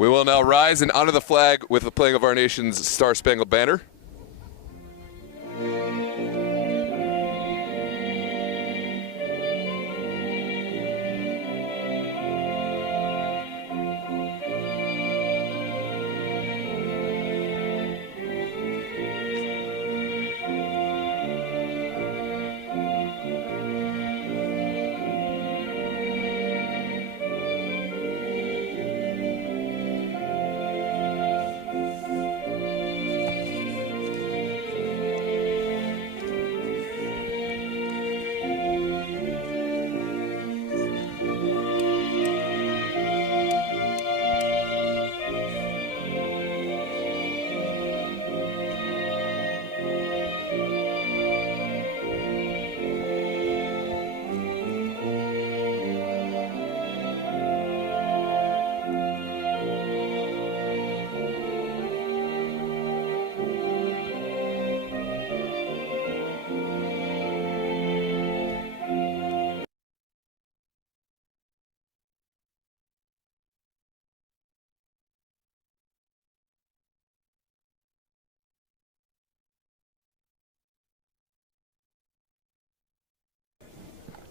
We will now rise and honor the flag with the playing of our nation's Star-Spangled Banner.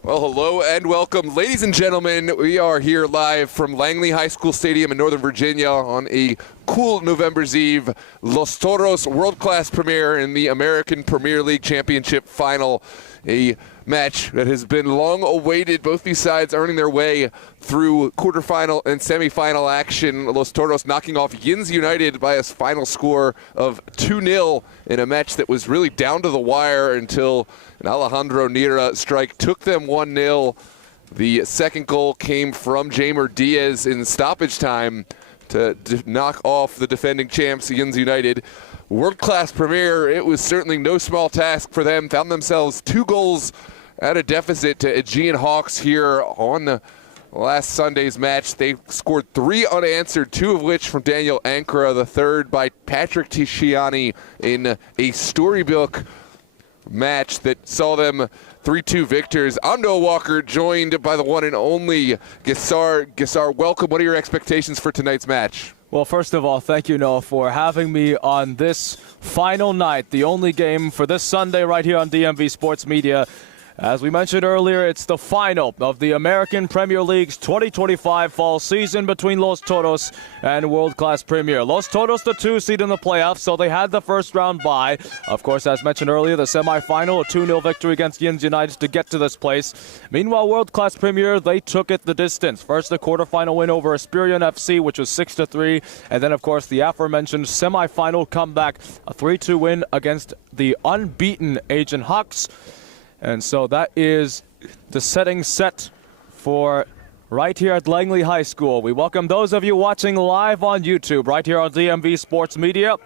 Well, hello and welcome. Ladies and gentlemen, we are here live from Langley High School Stadium in Northern Virginia on a cool November's Eve. Los Toros world-class premiere in the American Premier League Championship Final. A match that has been long awaited. Both these sides earning their way through quarterfinal and semifinal action. Los Toros knocking off Yins United by a final score of 2-0 in a match that was really down to the wire until an Alejandro Nira strike took them 1-0. The second goal came from Jamer Diaz in stoppage time to knock off the defending champs, Yins United. World-class premiere. It was certainly no small task for them. Found themselves 2 goals at a deficit to Aegean Hawks here on last Sunday's match. They scored 3 unanswered, 2 of which from Daniel Ankara, the third by Patrick Tisciani in a storybook match that saw them 3-2 victors. I'm Noah Walker, joined by the one and only Gisar. Gisar, welcome. What are your expectations for tonight's match? Well, first of all, thank you, Noah, for having me on this final night, the only game for this Sunday right here on DMV Sports Media. As we mentioned earlier, it's the final of the American Premier League's 2025 fall season between Los Toros and World Class Premier. Los Toros, the 2 seed in the playoffs, so they had the first round bye. Of course, as mentioned earlier, the semifinal, a 2-0 victory against Yins United to get to this place. Meanwhile, World Class Premier, they took it the distance. First, the quarterfinal win over Esperion FC, which was 6-3, and then, of course, the aforementioned semifinal comeback, a 3-2 win against the unbeaten Aegean Hawks. And so that is the setting set for right here at Langley High School. We welcome those of you watching live on YouTube right here on DMV Sports Media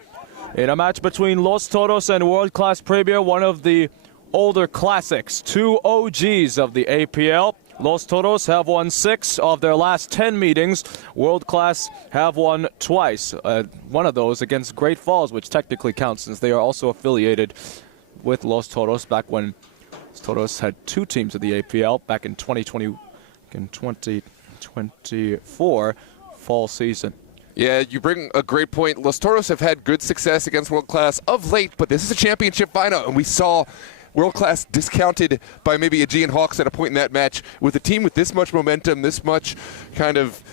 in a match between Los Toros and World Class Premier, one of the older classics, 2 OGs of the APL. Los Toros have won 6 of their last 10 meetings. World Class have won twice, one of those against Great Falls, which technically counts since they are also affiliated with Los Toros back when Toros had 2 teams of the APL back in 2024 fall season. Yeah, you bring a great point. Los Toros have had good success against World Class of late, but this is a championship final, and we saw World Class discounted by maybe Aegean Hawks at a point in that match. With a team with this much momentum, this much kind of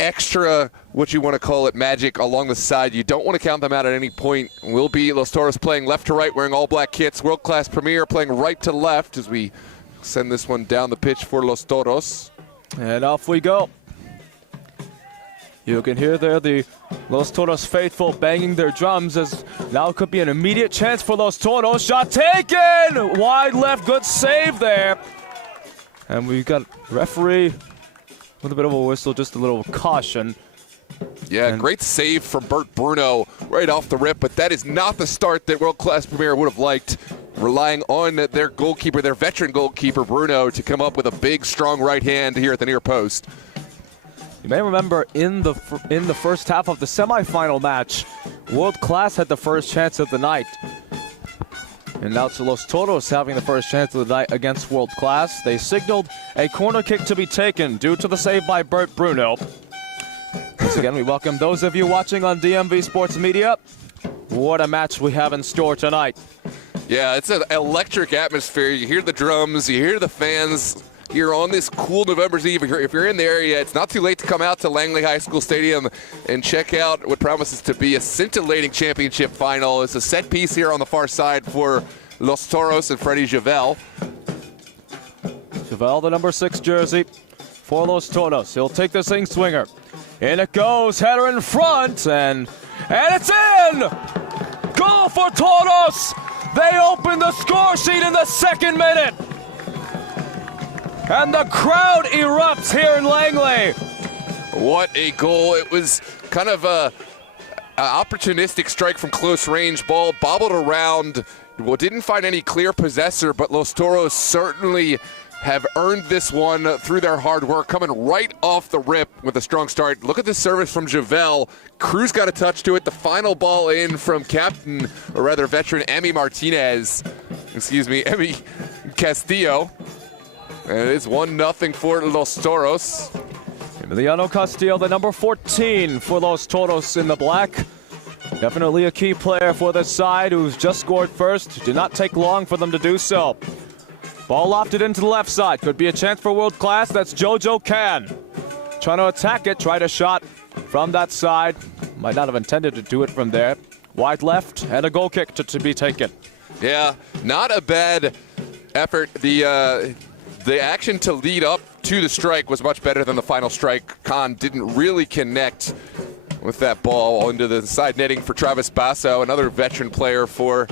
extra, what you want to call it, magic along the side, you don't want to count them out at any point. Will be Los Toros playing left to right, wearing all black kits. World Class Premier playing right to left as we send this one down the pitch for Los Toros. And off we go. You can hear there the Los Toros faithful banging their drums as now could be an immediate chance for Los Toros. Shot taken! Wide left, good save there. And we've got referee with a bit of a whistle, just a little caution. Yeah, great save from Bert Bruno right off the rip, but that is not the start that World Class Premier would have liked, relying on their goalkeeper, their veteran goalkeeper, Bruno, to come up with a big, strong right hand here at the near post. You may remember in the first half of the semifinal match, World Class had the first chance of the night. And now to Los Toros having the first chance of the night against World Class. They signaled a corner kick to be taken due to the save by Bert Bruno. As again, we welcome those of you watching on DMV Sports Media. What a match we have in store tonight. Yeah, it's an electric atmosphere. You hear the drums, you hear the fans. You're on this cool November's Eve. If you're in the area, it's not too late to come out to Langley High School Stadium and check out what promises to be a scintillating championship final. It's a set piece here on the far side for Los Toros and Freddie Javel. Javel, the number 6 jersey for Los Toros. He'll take the swing swinger. In it goes, header in front, and it's in! Goal for Toros! They open the score sheet in the 2nd minute. And the crowd erupts here in Langley. What a goal. It was kind of a opportunistic strike from close range. Ball bobbled around. Well, didn't find any clear possessor, but Los Toros certainly have earned this one through their hard work, coming right off the rip with a strong start. Look at the service from Javel. Cruz got a touch to it. The final ball in from captain, or rather veteran, Emmy Castillo. And it is 1-0 for Los Toros. Emiliano Castillo, the number 14 for Los Toros in the black. Definitely a key player for this side, who's just scored first. Did not take long for them to do so. Ball lofted into the left side. Could be a chance for world class. That's Jojo Can. Trying to attack it. Tried a shot from that side. Might not have intended to do it from there. Wide left and a goal kick to be taken. Yeah, not a bad effort. The action to lead up to the strike was much better than the final strike. Khan didn't really connect with that ball into the side netting for Travis Basso, another veteran player for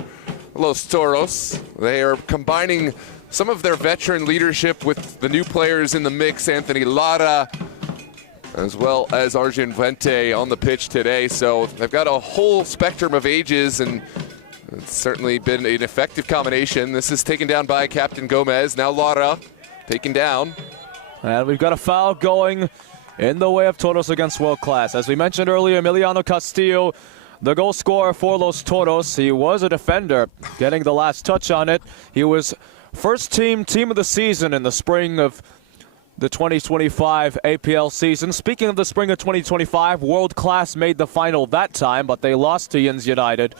Los Toros. They are combining some of their veteran leadership with the new players in the mix, Anthony Lara, as well as Arjun Vente on the pitch today. So they've got a whole spectrum of ages, and it's certainly been an effective combination. This is taken down by Captain Gomez. Now Lara taken down. And we've got a foul going in the way of Toros against World Class. As we mentioned earlier, Emiliano Castillo, the goal scorer for Los Toros. He was a defender, getting the last touch on it. He was first team of the season in the spring of the 2025 APL season. Speaking of the spring of 2025, World Class made the final that time, but they lost to Yins United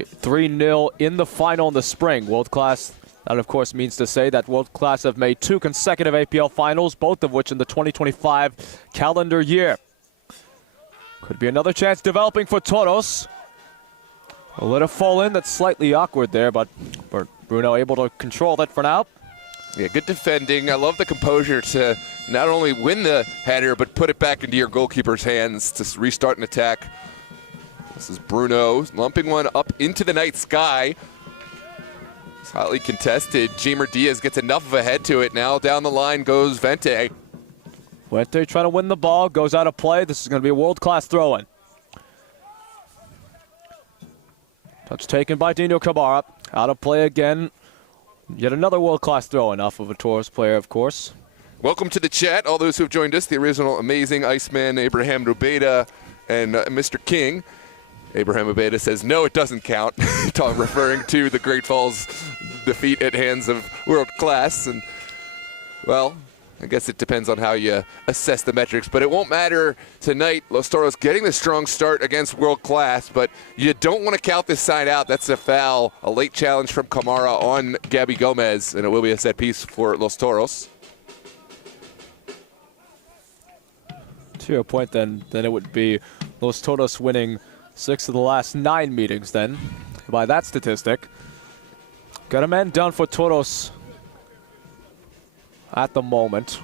3-0 in the final in the spring. World Class, that of course means to say that World Class have made 2 consecutive APL finals, both of which in the 2025 calendar year. Could be another chance developing for Toros. A little fall in, that's slightly awkward there, but Bruno able to control that for now. Yeah, good defending. I love the composure to not only win the header, but put it back into your goalkeeper's hands to restart an attack. This is Bruno lumping one up into the night sky. It's hotly contested. Jamer Diaz gets enough of a head to it. Now down the line goes Vente. Vente trying to win the ball, goes out of play. This is going to be a world-class throw-in. Touch taken by Dino Cabarra. Out of play again. Yet another world-class throw-in off of a Toros player, of course. Welcome to the chat, all those who have joined us. The original amazing Iceman, Abraham Rubeda, and Mr. King. Abraham Rubeda says, no, it doesn't count. Referring to the Great Falls defeat at hands of World Class. And, well, I guess it depends on how you assess the metrics, but it won't matter tonight. Los Toros getting the strong start against World Class, but you don't want to count this side out. That's a foul, a late challenge from Camara on Gabby Gomez, and it will be a set piece for Los Toros. To your point, then it would be Los Toros winning 6 of the last 9 meetings then, by that statistic. Got a man down for Toros at the moment.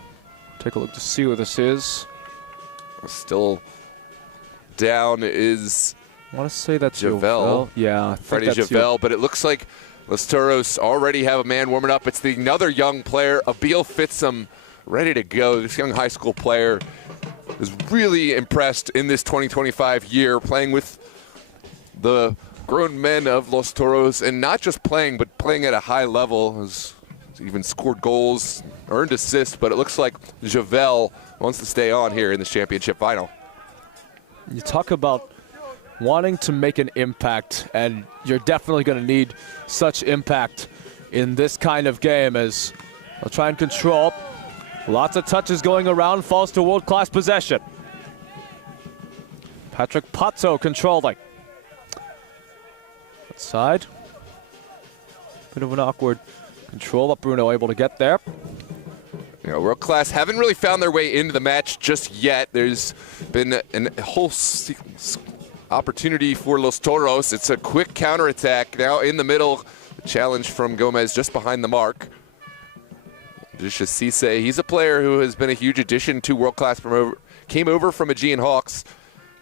Take a look to see who this is. Still down is, I want to say that's Javel. Yeah, Freddie Javel, but it looks like Los Toros already have a man warming up. It's another young player, Abil Fitzum, ready to go. This young high school player is really impressed in this 2025 year, playing with the grown men of Los Toros, and not just playing, but playing at a high level. Has even scored goals, earned assists, but it looks like Javel wants to stay on here in this championship final. You talk about wanting to make an impact, and you're definitely going to need such impact in this kind of game, as they'll try and control. Lots of touches going around, falls to world-class possession. Patrick Pato controlling. Outside. Bit of an awkward control, but Bruno able to get there. You know, World Class haven't really found their way into the match just yet. There's been a whole opportunity for Los Toros. It's a quick counterattack now in the middle. The challenge from Gomez just behind the mark. Decisive, he's a player who has been a huge addition to World Class. Came over from Aegean Hawks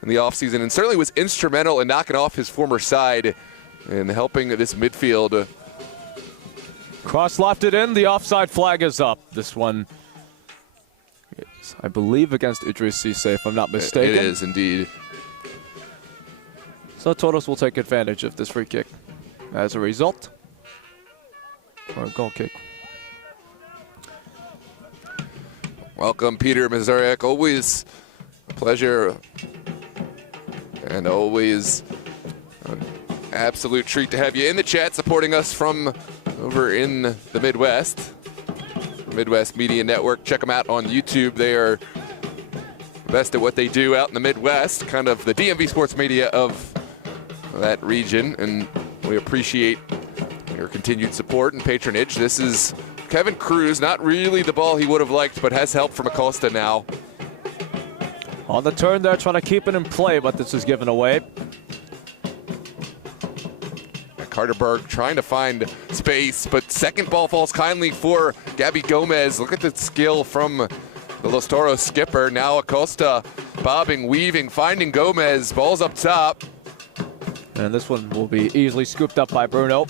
in the offseason and certainly was instrumental in knocking off his former side and helping this midfield. Cross lofted in, the offside flag is up. This one is, I believe, against Idris Cisse, if I'm not mistaken. It is indeed. So Toros will take advantage of this free kick as a result. Or a goal kick. Welcome, Peter Mazurek. Always a pleasure and always an absolute treat to have you in the chat supporting us from over in the Midwest. Midwest Media Network. Check them out on YouTube. They are the best at what they do out in the Midwest, kind of the DMV sports media of that region, and we appreciate your continued support and patronage. This is Kevin Cruz, not really the ball he would have liked, but has help from Acosta now. On the turn there, trying to keep it in play, but this is given away. Carterberg trying to find space, but second ball falls kindly for Gabby Gomez. Look at the skill from the Los Toros skipper. Now Acosta bobbing, weaving, finding Gomez. Ball's up top. And this one will be easily scooped up by Bruno.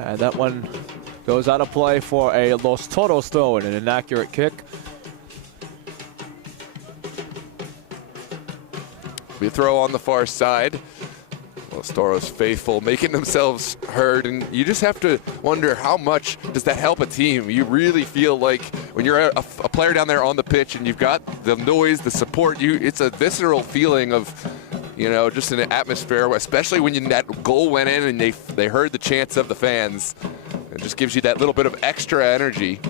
And that one goes out of play for a Los Toros throw and an inaccurate kick. We throw on the far side. Los Toros faithful making themselves heard, and you just have to wonder how much does that help a team. You really feel like when you're a player down there on the pitch and you've got the noise, the support, it's a visceral feeling of, you know, just an atmosphere, especially when that goal went in and they heard the chants of the fans. It just gives you that little bit of extra energy.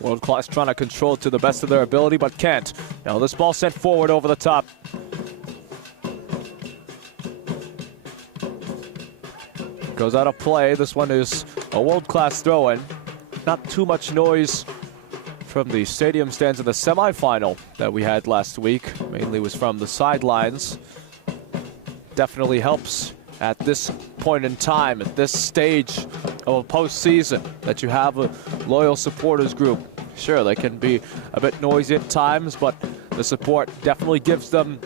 World Class trying to control it to the best of their ability, but can't. Now this ball sent forward over the top. Goes out of play. This one is a World Class throw-in. Not too much noise from the stadium stands in the semifinal that we had last week. Mainly was from the sidelines. Definitely helps at this point in time, at this stage of a postseason, that you have a loyal supporters group. Sure, they can be a bit noisy at times, but the support definitely gives them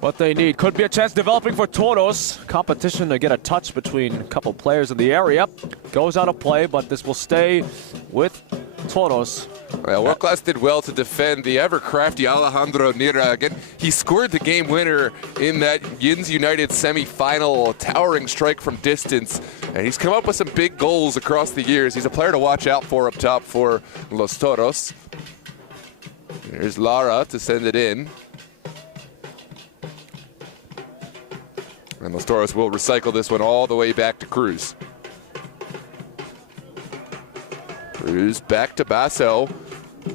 what they need. Could be a chance developing for Toros. Competition to get a touch between a couple players in the area. Goes out of play, but this will stay with Toros. Well, World Class did well to defend the ever-crafty Alejandro Nira. Again, he scored the game winner in that Yins United semi-final, towering strike from distance. And he's come up with some big goals across the years. He's a player to watch out for up top for Los Toros. Here's Lara to send it in. And Los Toros will recycle this one all the way back to Cruz. Cruz back to Basso,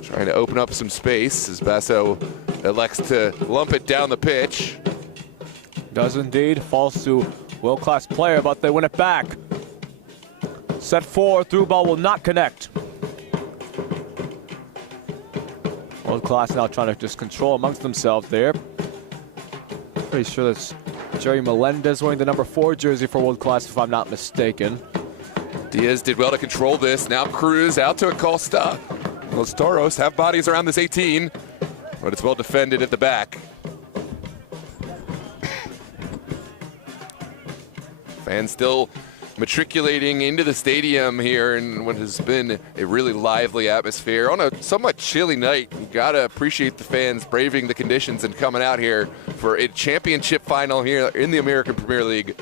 trying to open up some space as Basso elects to lump it down the pitch. Does indeed. Falls to World Class player, but they win it back. Set forward, through ball will not connect. World Class now trying to just control amongst themselves there. Pretty sure that's Jerry Melendez wearing the number 4 jersey for World Class, if I'm not mistaken. Diaz did well to control this. Now Cruz out to Acosta. Los Toros have bodies around this 18, but it's well defended at the back. Fans still matriculating into the stadium here in what has been a really lively atmosphere. On a somewhat chilly night, you gotta appreciate the fans braving the conditions and coming out here for a championship final here in the American Premier League.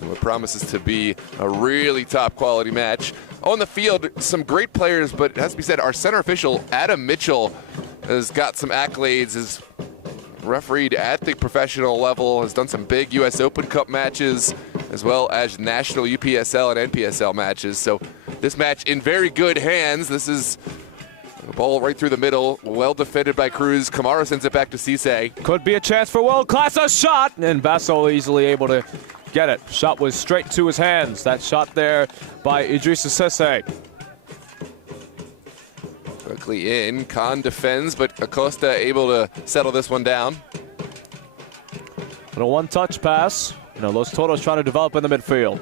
And what promises to be a really top quality match. On the field, some great players, but it has to be said, our center official, Adam Mitchell, has got some accolades, has refereed at the professional level, has done some big US Open Cup matches, as well as national UPSL and NPSL matches. So this match in very good hands. This is the ball right through the middle, well defended by Cruz. Kamara sends it back to Cisse. Could be a chance for World Class, a shot, and Basso easily able to get it. Shot was straight to his hands. That shot there by Idrissa Cisse. Quickly in, Khan defends, but Acosta able to settle this one down. And a one-touch pass. Los Toros trying to develop in the midfield.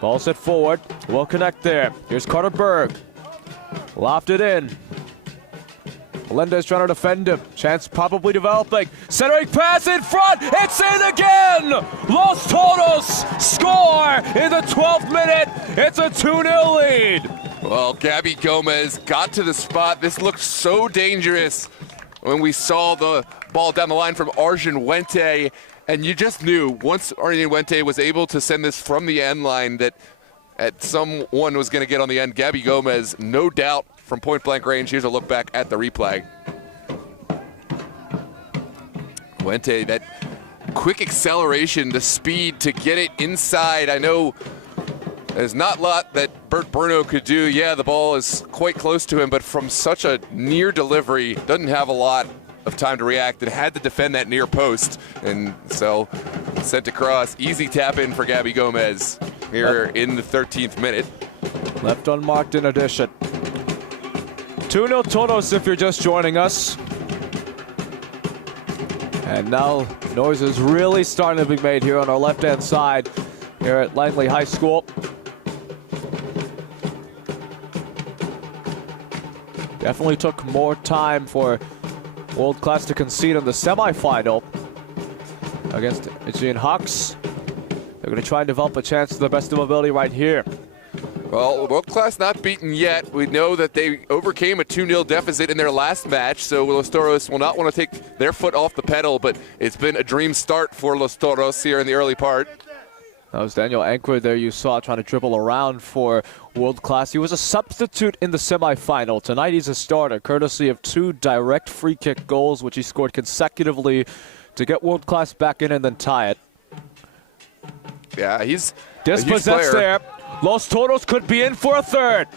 Ball set forward. Will connect there. Here's Carter Berg. Lofted in. Melendez trying to defend him. Chance probably developing. Centering pass in front. It's in again. Los Toros score in the 12th minute. It's a 2-0 lead. Well, Gabby Gomez got to the spot. This looked so dangerous when we saw the ball down the line from Arjun Wente. And you just knew once Arjun Wente was able to send this from the end line that someone was going to get on the end. Gabby Gomez, no doubt, from point-blank range. Here's a look back at the replay. Wente, that quick acceleration, the speed to get it inside. I know there's not a lot that Bert Bruno could do. Yeah, the ball is quite close to him, but from such a near delivery, doesn't have a lot of time to react and had to defend that near post. And so sent across, easy tap in for Gabby Gomez here in the 13th minute. Left unmarked in addition. 2-0 Toros if you're just joining us. And now noise is really starting to be made here on our left-hand side here at Langley High School. Definitely took more time for World Class to concede in the semifinal against Aegean Hawks. They're going to try and develop a chance to the best of their ability right here. Well, World Class not beaten yet. We know that they overcame a 2-0 deficit in their last match, so Los Toros will not want to take their foot off the pedal, but it's been a dream start for Los Toros here in the early part. That was Daniel Anquer there you saw trying to dribble around for World Class. He was a substitute in the semifinal. Tonight he's a starter, courtesy of 2 direct free kick goals, which he scored consecutively to get World Class back in and then tie it. Yeah, he's dispossessed there. Los Toros could be in for a third.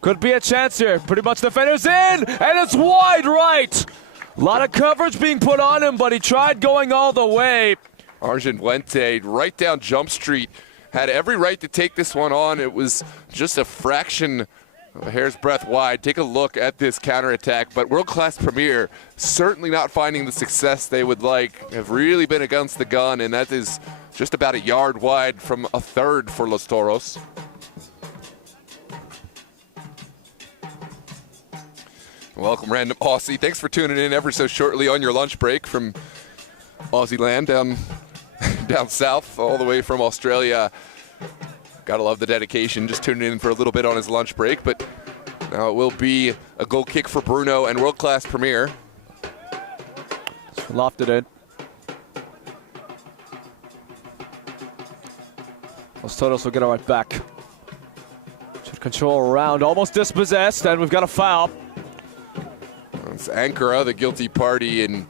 Could be a chance here. Pretty much defenders in, and it's wide right. A lot of coverage being put on him, but he tried going all the way. Arjun Wente, right down Jump Street, had every right to take this one on. It was just a fraction of a hair's breadth wide. Take a look at this counterattack. But World Class Premier certainly not finding the success they would like. Have really been against the gun, and that is just about a yard wide from a third for Los Toros. Welcome, Random Aussie. Thanks for tuning in ever so shortly on your lunch break from Aussie land down south, all the way from Australia. Gotta love the dedication, just tuning in for a little bit on his lunch break, but now it will be a goal kick for Bruno and World Class Premier. Lofted in. Los Toros will get it right back. Should control around, almost dispossessed, and we've got a foul. It's Ankara, the guilty party, and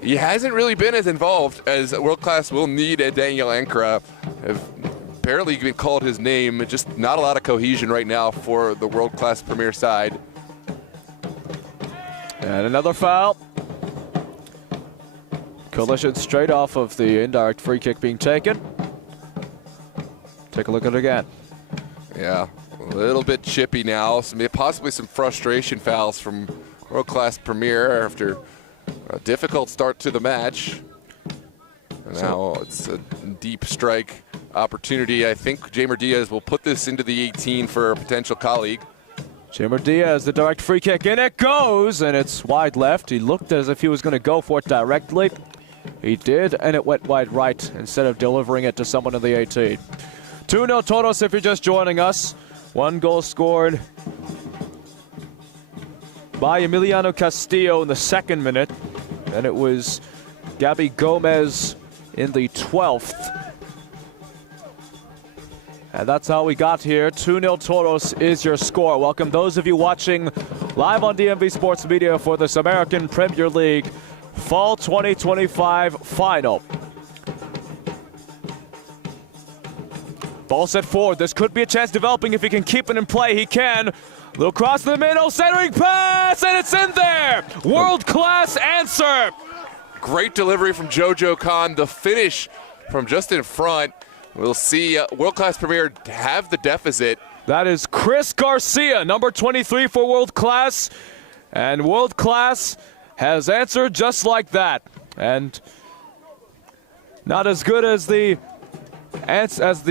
he hasn't really been as involved as World Class will need at Daniel Ankara. Have barely even called his name. Just not a lot of cohesion right now for the World Class Premier side. And another foul. Collision straight off of the indirect free kick being taken. Take a look at it again. Yeah, a little bit chippy now. Possibly some frustration fouls from World Class Premier after a difficult start to the match. Now it's a deep strike opportunity. I think Jamer Diaz will put this into the 18 for a potential colleague. Jamer Diaz, the direct free kick, and it goes, and it's wide left. He looked as if he was going to go for it directly. He did, and it went wide right instead of delivering it to someone in the 18. 2-0 Toros if you're just joining us. 1 goal scored by Emiliano Castillo in the 2nd minute. And it was Gabby Gomez in the 12th. And that's how we got here. 2-0 Toros is your score. Welcome those of you watching live on DMV Sports Media for this American Premier League Fall 2025 Final. Ball set forward. This could be a chance developing if he can keep it in play. He can. Little cross to the middle, centering pass, and it's in there. World-class answer. Great delivery from JoJo Khan. The finish from just in front. We'll see World-Class Premier have the deficit. That is Chris Garcia, number 23 for World Class. And World Class has answered just like that. And not as good as the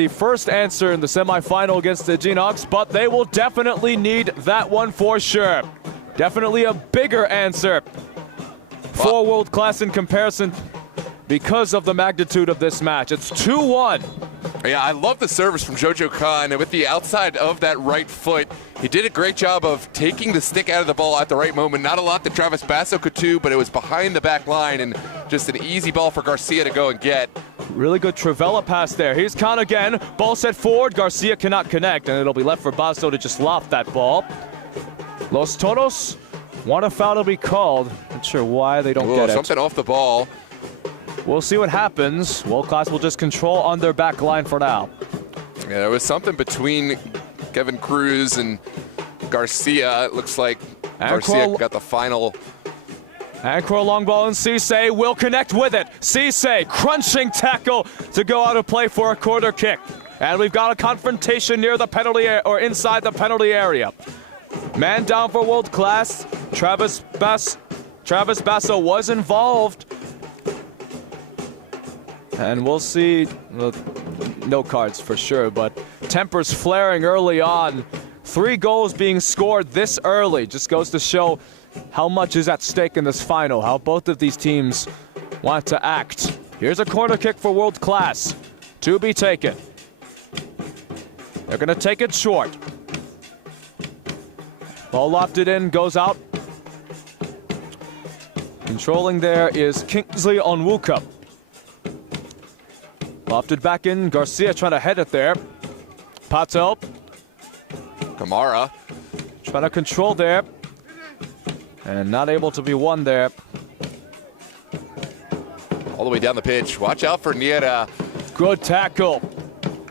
first answer in the semifinal against the Genox, but they will definitely need that one for sure. Definitely a bigger answer for World Class in comparison because of the magnitude of this match. It's 2-1. Yeah, I love the service from JoJo Khan, and with the outside of that right foot, he did a great job of taking the stick out of the ball at the right moment. Not a lot that Travis Basso could do, but it was behind the back line and just an easy ball for Garcia to go and get. Really good Trivella pass there. Here's Khan again. Ball set forward. Garcia cannot connect, and it'll be left for Basso to just loft that ball. Los Toros want a foul to be called. Not sure why they don't get it. Something off the ball. We'll see what happens. World Class will just control on their back line for now. Yeah, there was something between Kevin Cruz and Garcia. It looks like Garcia got the final. Ancro long ball, and Cisse will connect with it. Cisse, crunching tackle to go out of play for a corner kick. And we've got a confrontation near the penalty or inside the penalty area. Man down for World Class. Travis Basso was involved. And we'll see, no cards for sure, but tempers flaring early on. 3 goals being scored this early just goes to show how much is at stake in this final, how both of these teams want to act. Here's a corner kick for World Class to be taken. They're going to take it short. Ball lofted in, goes out. Controlling there is Kingsley Onwuka. Lofted back in, Garcia trying to head it there. Patel. Kamara. Trying to control there. And not able to be won there. All the way down the pitch. Watch out for Niera. Good tackle.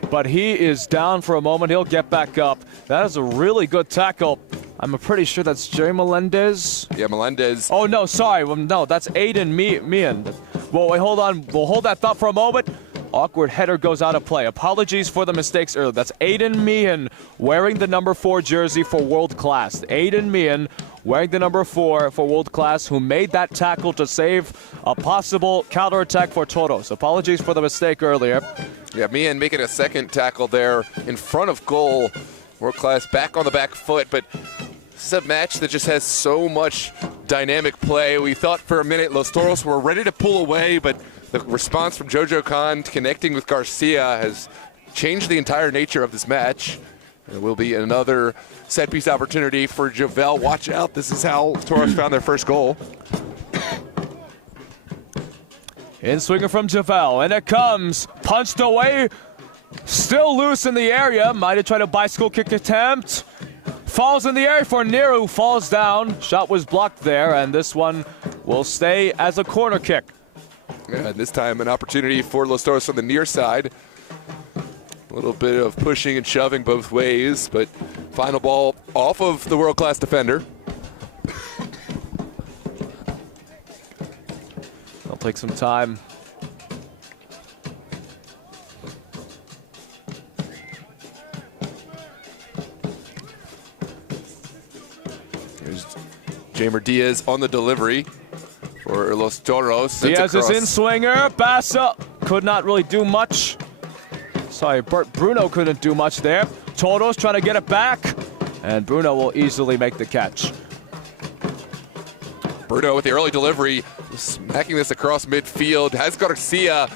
But he is down for a moment. He'll get back up. That is a really good tackle. I'm pretty sure that's Jerry Melendez. Yeah, Melendez. Oh, no, sorry. No, that's Aiden Meehan. Well, wait, hold on. We'll hold that thought for a moment. Awkward header goes out of play. Apologies for the mistakes earlier. That's Aiden Meehan wearing the number 4 jersey for World Class. Aiden Meehan wearing the number 4 for World Class, who made that tackle to save a possible counterattack for Toros. Apologies for the mistake earlier. Yeah, Meehan making a second tackle there in front of goal. World Class back on the back foot, but this is a match that just has so much dynamic play. We thought for a minute Los Toros were ready to pull away, but the response from JoJo Khan connecting with Garcia has changed the entire nature of this match. There will be another set-piece opportunity for Javel. Watch out. This is how Toros found their first goal. In swinging from Javel, and it comes. Punched away. Still loose in the area. Might have tried a bicycle kick attempt. Falls in the air for Neru. Falls down. Shot was blocked there, and this one will stay as a corner kick. Yeah, and this time an opportunity for Los Toros on the near side. A little bit of pushing and shoving both ways, but final ball off of the world-class defender. It'll take some time. There's Jamer Diaz on the delivery for Los Toros. Diaz is in swinger. Bassa could not really do much. Sorry, Bruno couldn't do much there. Toros trying to get it back, and Bruno will easily make the catch. Bruno with the early delivery, smacking this across midfield. Has Garcia.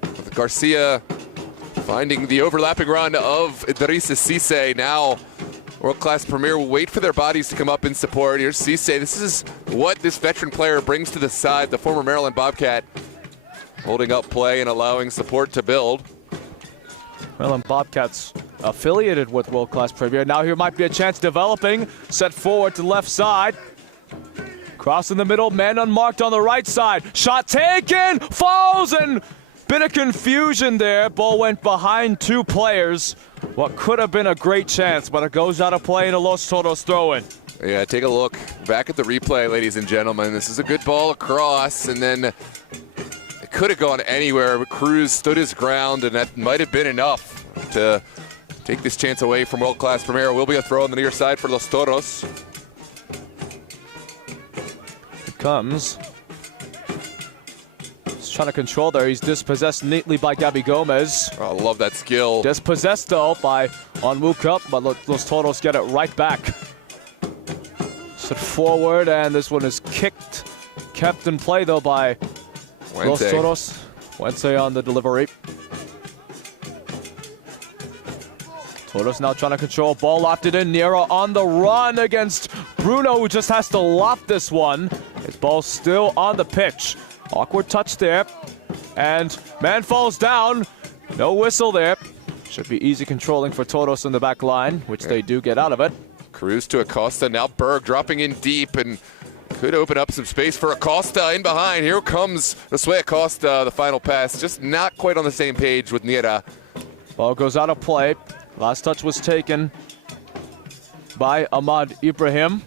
With Garcia finding the overlapping run of Decisive. Now World-Class Premier will wait for their bodies to come up in support. Here's Cisse. This is what this veteran player brings to the side, the former Maryland Bobcat, holding up play and allowing support to build. Maryland Bobcats affiliated with World-Class Premier. Now here might be a chance developing. Set forward to left side. Cross in the middle, man unmarked on the right side. Shot taken, falls, and Bit of confusion there. Ball went behind two players. What could have been a great chance, but it goes out of play and a Los Toros throw-in. Yeah, take a look back at the replay, ladies and gentlemen. This is a good ball across, and then it could have gone anywhere, but Cruz stood his ground, and that might have been enough to take this chance away from World Class Premier. Will be a throw on the near side for Los Toros. It comes. He's trying to control there. He's dispossessed neatly by Gabby Gomez. Oh, I love that skill. Dispossessed, though, by Onwuka, but Los Toros get it right back. Set forward, and this one is kicked. Kept in play, though, by Los Toros. Wednesday on the delivery. Toros now trying to control. Ball lofted in. Nero on the run against Bruno, who just has to loft this one. His ball still on the pitch. Awkward touch there. And man falls down. No whistle there. Should be easy controlling for Toros in the back line, which they do get out of it. Cruz to Acosta. Now Berg dropping in deep and could open up some space for Acosta in behind. Here comes Josue Acosta, the final pass. Just not quite on the same page with Niera. Ball goes out of play. Last touch was taken by Ahmad Ibrahim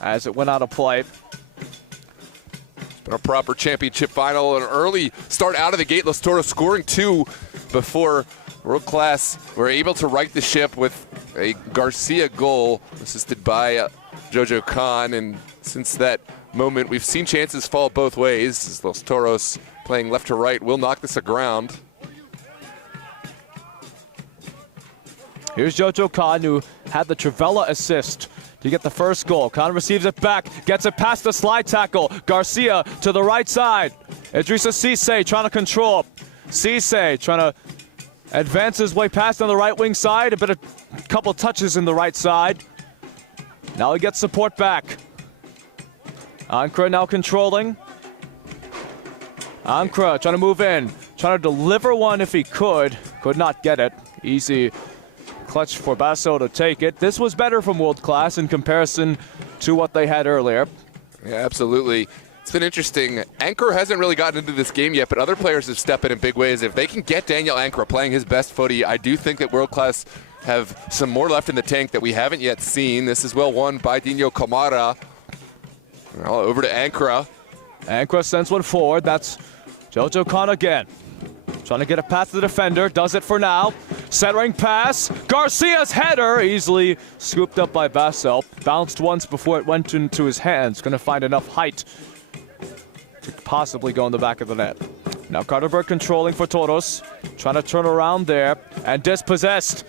as it went out of play. It's been a proper championship final. An early start out of the gate. Los Toros scoring two before World Class were able to right the ship with a Garcia goal assisted by Jojo Khan. And since that moment, we've seen chances fall both ways. As Los Toros playing left to right will knock this aground. Here's Jojo Khan, who had the Trivella assist to get the first goal. Khan receives it back, gets it past the slide tackle. Garcia to the right side. Idrissa Cisse trying to control. Cisse trying to advance his way past on the right wing side. A couple touches in the right side. Now he gets support back. Ankra now controlling. Ankra trying to move in. Trying to deliver one if he could. Could not get it. Easy clutch for Basso to take it. This was better from World Class in comparison to what they had earlier. Yeah, absolutely. It's been interesting. Ankra hasn't really gotten into this game yet, but other players have stepped in big ways. If they can get Daniel Ankra playing his best footy, I do think that World Class have some more left in the tank that we haven't yet seen. This is well won by Dino Camara. Well, over to Ankra. Ankra sends one forward. That's Jojo Khan again. Trying to get it past the defender. Does it for now. Centering pass. Garcia's header easily scooped up by Basso. Bounced once before it went into his hands. Going to find enough height to possibly go in the back of the net. Now Carterberg controlling for Toros. Trying to turn around there. And dispossessed.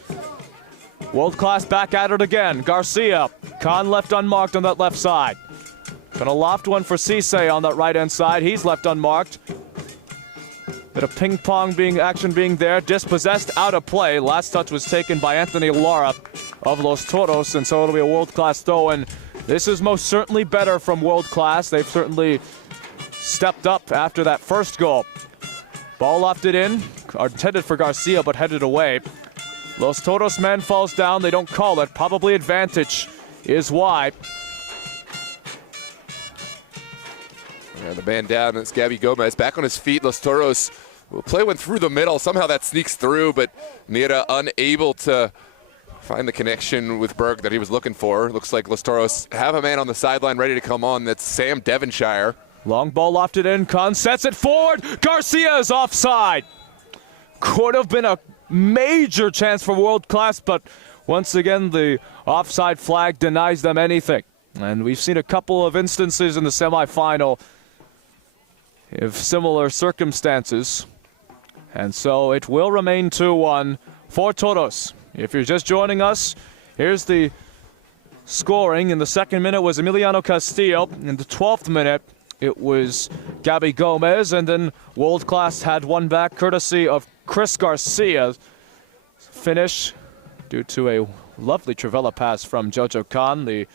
World Class back at it again. Garcia. Khan left unmarked on that left side. Gonna loft one for Cisse on that right-hand side. He's left unmarked. Bit of ping-pong action being there. Dispossessed, out of play. Last touch was taken by Anthony Lara of Los Toros, and so it'll be a World Class throw. And this is most certainly better from World Class. They've certainly stepped up after that first goal. Ball lofted in, intended for Garcia, but headed away. Los Toros man falls down. They don't call it. Probably advantage is wide. And the man down is Gabby Gomez. Back on his feet, Los Toros will play one through the middle. Somehow that sneaks through, but Niera unable to find the connection with Berg that he was looking for. Looks like Los Toros have a man on the sideline ready to come on. That's Sam Devonshire. Long ball lofted in. Khan sets it forward. Garcia is offside. Could have been a major chance for World Class, but once again, the offside flag denies them anything. And we've seen a couple of instances in the semifinal of similar circumstances. And so it will remain 2-1 for Toros. If you're just joining us, here's the scoring. In the second minute was Emiliano Castillo. In the 12th minute, it was Gabby Gomez. And then World Class had one back courtesy of Chris Garcia. Finish due to a lovely Trivella pass from Jojo Khan, the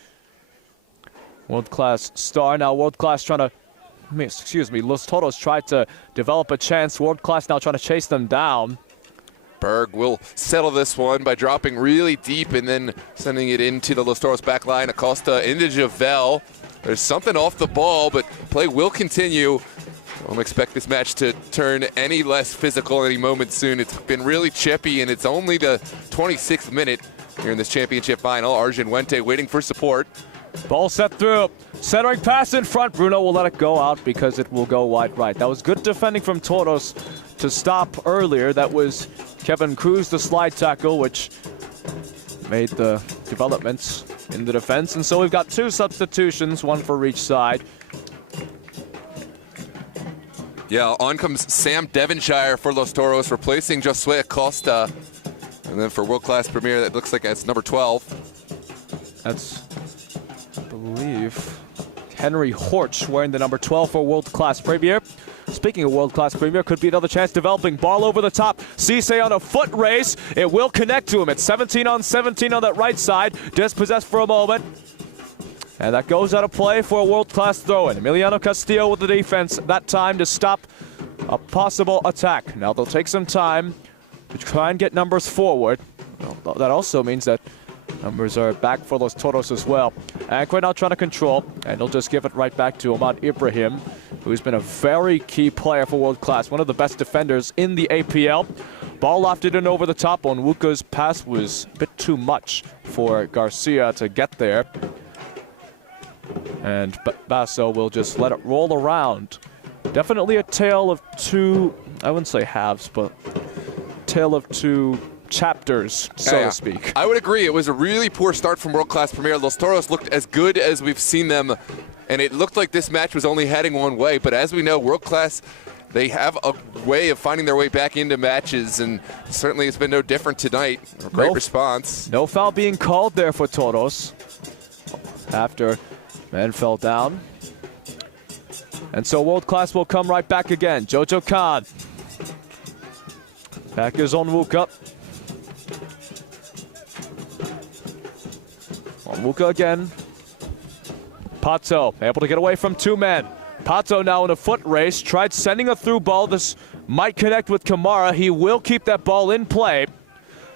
World Class star. Now World Class trying to, Los Toros tried to develop a chance. World Class now trying to chase them down. Berg will settle this one by dropping really deep and then sending it into the Los Toros back line. Acosta into Javel. There's something off the ball, but play will continue. Don't expect this match to turn any less physical any moment soon. It's been really chippy, and it's only the 26th minute here in this championship final. Arjun Wente waiting for support. Ball set through. Centering pass in front. Bruno will let it go out because it will go wide right. That was good defending from Toros to stop earlier. That was Kevin Cruz, the slide tackle, which made the developments in the defense. And so we've got 2 substitutions, 1 for each side. Yeah, on comes Sam Devonshire for Los Toros, replacing Josue Acosta. And then for World Class Premier, that looks like that's number 12. That's, I believe, Henry Horch wearing the number 12 for World Class Premier. Speaking of World Class Premier, could be another chance developing. Ball over the top. Cisse on a foot race. It will connect to him. It's 17 on 17 on that right side. Dispossessed for a moment. And that goes out of play for a world-class throw-in. Emiliano Castillo with the defense that time to stop a possible attack. Now they'll take some time to try and get numbers forward. Well, that also means that numbers are back for Los Toros as well. Ankara now trying to control, and he'll just give it right back to Ahmad Ibrahim, who's been a very key player for World Class, one of the best defenders in the APL. Ball lofted in over the top. Onwuka's pass was a bit too much for Garcia to get there. And Basso will just let it roll around. Definitely a tale of 2, I wouldn't say halves, but tale of 2 chapters, so to speak. I would agree. It was a really poor start from World Class Premier. Los Toros looked as good as we've seen them, and it looked like this match was only heading one way. But as we know, World Class, they have a way of finding their way back into matches, and certainly it's been no different tonight. A great response. No foul being called there for Toros after man fell down. And so World Class will come right back again. Jojo Khan. Back is Onwuka. Onwuka again. Pato able to get away from 2 men. Pato now in a foot race. Tried sending a through ball. This might connect with Kamara. He will keep that ball in play.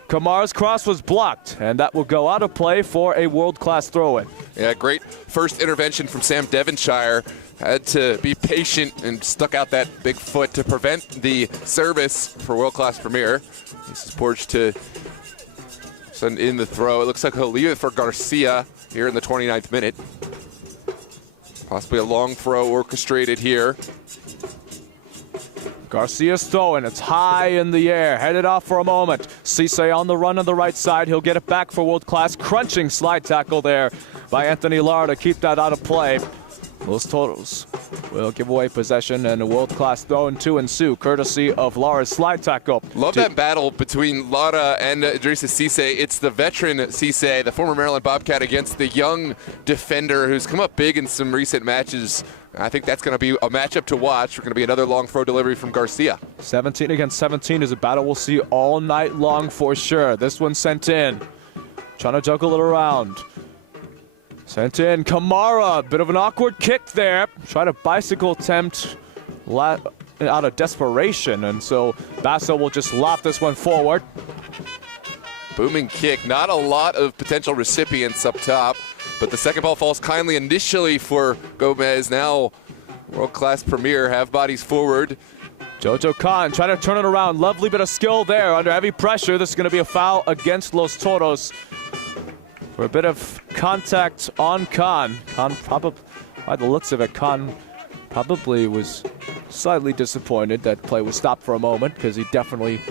Kamara's cross was blocked, and that will go out of play for a world-class throw-in. Yeah, great first intervention from Sam Devonshire. Had to be patient and stuck out that big foot to prevent the service for World Class Premier. This is Porch to send in the throw. It looks like he'll leave it for Garcia here in the 29th minute. Possibly a long throw orchestrated here. Garcia's throwing. It's high in the air. Headed off for a moment. Cisse on the run on the right side. He'll get it back for World Class. Crunching slide tackle there by Anthony Lara to keep that out of play. Los Toros will give away possession, and a world-class throw-in to ensue, courtesy of Lara's slide tackle. Love that battle between Lara and Idrissa Cisse. It's the veteran Cisse, the former Maryland Bobcat, against the young defender who's come up big in some recent matches. I think that's going to be a matchup to watch. We're going to be another long throw delivery from Garcia. 17 against 17 is a battle we'll see all night long for sure. This one sent in. Trying to juggle it around. Sent in. Kamara, bit of an awkward kick there. Tried a bicycle attempt out of desperation, and so Basso will just lob this one forward. Booming kick. Not a lot of potential recipients up top, but the second ball falls kindly initially for Gomez. Now World Class Premier have bodies forward. Jojo Khan trying to turn it around. Lovely bit of skill there under heavy pressure. This is going to be a foul against Los Toros. For a bit of contact on Khan. Khan probably, by the looks of it, Khan probably was slightly disappointed that play was stopped for a moment, because he definitely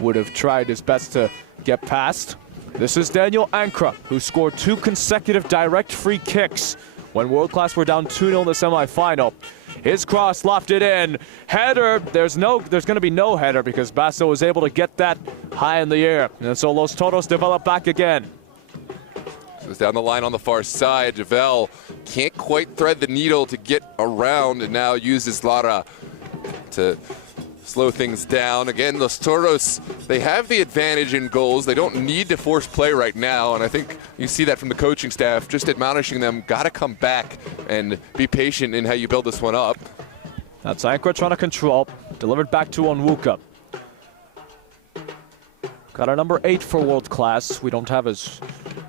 would have tried his best to get past. This is Daniel Ankara, who scored 2 consecutive direct free kicks when World Class were down 2-0 in the semifinal. His cross lofted in. Header, there's going to be no header because Basso was able to get that high in the air. And so Los Toros develop back again. Goes down the line on the far side. Javel can't quite thread the needle to get around, and now uses Lara to slow things down. Again, Los Toros, they have the advantage in goals. They don't need to force play right now, and I think you see that from the coaching staff, just admonishing them, got to come back and be patient in how you build this one up. That's Ankara trying to control. Delivered back to Onwuka. Got our number 8 for World Class. We don't have his